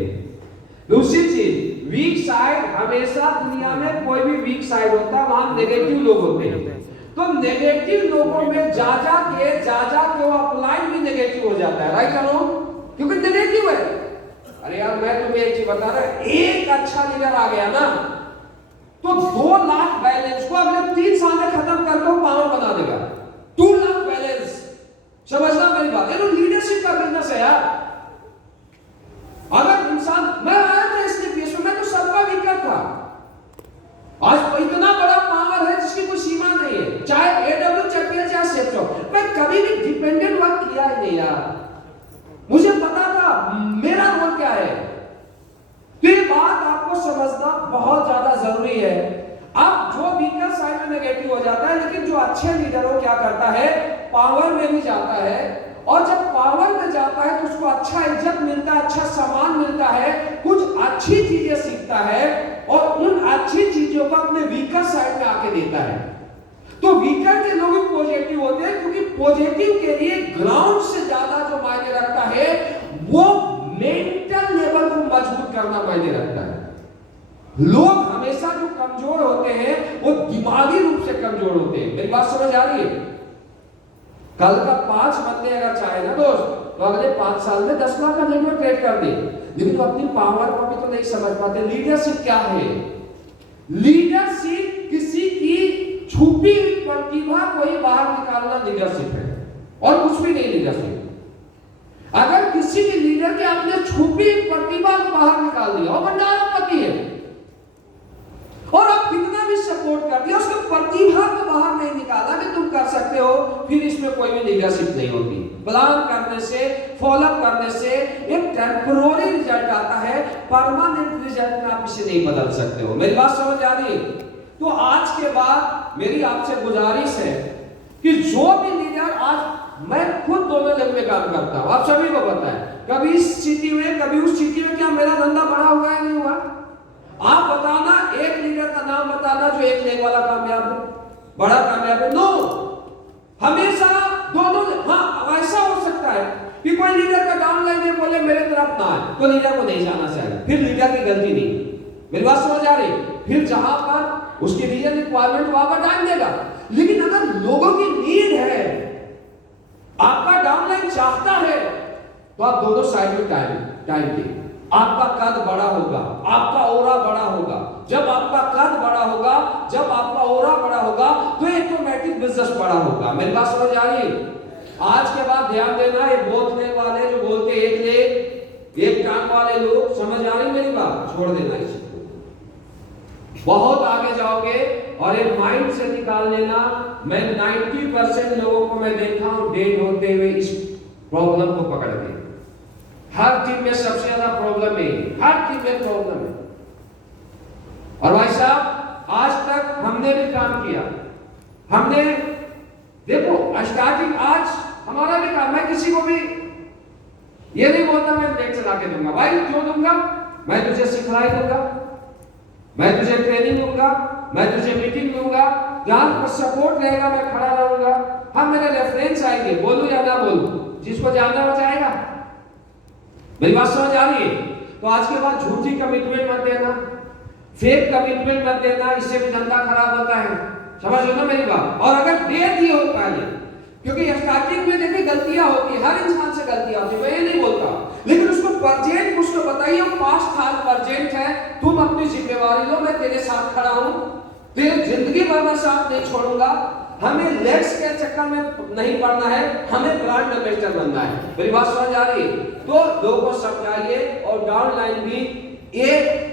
दूसरी चीज, वीक साइड, हमेशा दुनिया में कोई भी वीक साइड होता है वहां नेगेटिव लोग होते हैं। तो नेगेटिव लोगों में जा जा के वो अपलाइन भी नेगेटिव हो जाता है, राइट या रॉन्ग? क्योंकि नेगेटिव है। अरे यार मैं तुम्हें एक चीज बता रहा, एक अच्छा लीडर आ गया ना तो 2 लाख बैलेंस को अगले 3 साल में खत्म कर दो, पावर बना देगा। 2 लाख बैलेंस, समझना मेरी बात है। लीडरशिप का बिजनेस है यार। अगर इंसान, मैं आया था इसके बीच में, मैं तो सबका वीकर था, आज इतना बड़ा पावर है जिसकी कोई सीमा नहीं है, चाहे एडब्ल्यू चैंपियन चाहे सेफ्टो। मैं कभी भी डिपेंडेंट वर्क किया ही नहीं यार, मुझे पता था मेरा रोल क्या है। तो ये बात आपको समझना बहुत ज्यादा जरूरी है। अब जो वीकर साइड में नेगेटिव हो जाता है, लेकिन जो अच्छे लीडर हो क्या करता है, पावर में भी जाता है और जब पावर में जाता है तो उसको अच्छा इज्जत मिलता है, अच्छा सम्मान मिलता है, कुछ अच्छी चीजें सीखता है और उन अच्छी चीजों को अपने वीकर साइड में आके देता है। तो वीकर के लोग पॉजिटिव होते हैं, क्योंकि पॉजिटिव के लिए ग्राउंड से ज्यादा जो मायने रखता है वो मेंटल लेवल को मजबूत करना मायने रखता है। लोग हमेशा जो कमजोर होते हैं वो दिमागी रूप से कमजोर होते हैं। मेरी बात समझ आ रही है? कल का 5 बंदे अगर चाहे ना दोस्त, तो अगले 5 साल में 10 लाख का नेटवर्क क्रिएट कर दे, लेकिन वो अपनी पावर को भी तो नहीं समझ पाते। लीडरशिप क्या है? लीडरशिप किसी की छुपी हुई प्रतिभा को ही बाहर निकालना लीडरशिप है, और कुछ भी नहीं लीडरशिप। अगर किसी भी लीडर के आपने छुपी प्रतिभा को बाहर निकाल दिया, वो बंदा पति है, और आप कितना भी सपोर्ट कर दिया, उसकी प्रतिभा को बाहर नहीं निकाला कि तुम कर सकते हो, फिर इसमें कोई भी लीडरशिप नहीं होती। प्लान करने से, फॉलोअप करने से एक टेम्पररी रिजल्ट आता है, परमानेंट रिजल्ट में आप इसे नहीं बदल सकते हो। मेरी बात समझ आ रही है? तो आज के बाद मेरी आपसे गुजारिश है कि जो भी लीडर, आज मैं खुद दोनों जगह में काम करता हूं, आप सभी को पता है, कभी इस सिटी में कभी उस सिटी में, क्या मेरा धंधा बड़ा हुआ है नहीं हुआ? आप बताना, एक लीडर का नाम बताना जो 1 लाख वाला कामयाब है, बड़ा कामयाब है। नो, हमेशा दोनों। हाँ, ऐसा हो सकता है कि कोई लीडर का डाउनलाइन में बोले मेरे तरफ ना आए, तो लीडर को नहीं जाना चाहिए, फिर लीडर की गलती नहीं। मेरी बात समझ आ रही? फिर जहां पर उसकी रीजन रिक्वायरमेंट वहां पर टाइम देगा। लेकिन अगर लोगों की नीड है, आपका डाउनलाइन चाहता है, तो आप दोनों साइड में टाइम दें। आपका कद बड़ा होगा, आपका ओरा बड़ा होगा। जब आपका कद बड़ा होगा, जब आपका ओरा बड़ा होगा, तो ऑटोमेटिक बिजनेस बड़ा होगा। मेरी बात समझ आ रही? आज के बाद ध्यान देना, ये बोलने वाले जो बोलते एक लेग एक टांग वाले लोग, समझ आ रही मेरी बात? छोड़ देना इसे, बहुत आगे जाओगे। और एक माइंड से निकाल लेना, मैं 90% लोगों को मैं देखा हूं डेट होते हुए इस प्रॉब्लम को पकड़ के। हर टीम में सबसे ज्यादा प्रॉब्लम है, हर टीम में प्रॉब्लम है। और भाई साहब, आज तक हमने भी काम किया, हमने देखो स्टार्टिंग, आज हमारा भी काम, मैं किसी को भी ये नहीं बोलता मैं लेक्चर आके दूंगा, भाई क्यों दूंगा? मैं तुझे सिखलाई दूंगा, मैं तुझे ट्रेनिंग दूंगा, मैं तुझे मीटिंग दूंगा, जहां पर सपोर्ट रहेगा मैं खड़ा रहूंगा। हाँ, मेरे रेफरेंस आएंगे, बोलूं या ना बोलूं, जिसको जानना हो जाएगा। मेरी बात समझ आ रही है? तो आज के बाद झूठी कमिटमेंट मत देना, फेक कमिटमेंट मत देना, इससे भी धंधा खराब होता है। समझ लो ना मेरी बात? और अगर दे दी हो पहले, क्योंकि स्टार्टिंग में देखिए गलतियां होती है, हर इंसान से गलतियां होती है, मैं ये नहीं बोलता, लेकिन उसको परजेंट उसको बताइए, पास्ट हाल परजेंट है, तुम अपनी जिम्मेवारी लो, मैं तेरे साथ खड़ा हूं, तेरे जिंदगी भर मैं साथ नहीं छोड़ूंगा। हमें लेक्स के चक्कर में नहीं पड़ना है, हमें ब्रांड एम्बेसडर बनना है। मेरी बात समझ आ रही है? तो लोगों को समझाइए। और डाउन लाइन भी एक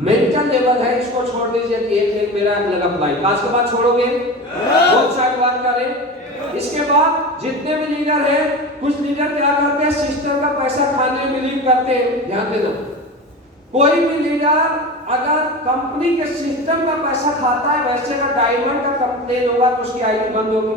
मेंटल लेवल है, इसको छोड़ दीजिए कि 1 लाख मेरा लगा लाइन, आज के बाद छोड़ोगे, बहुत सारी बात करें। इसके बाद जितने भी लीडर हैं, कुछ लीडर क्या करते हैं, सिस्टम का पैसा खाने में बिलीव करते हैं। ध्यान देना, कोई भी लीडर अगर कंपनी के सिस्टम का पैसा खाता है, वैसे का डायमंड का कंप्लेन होगा तो उसकी आईडी बंद होगी।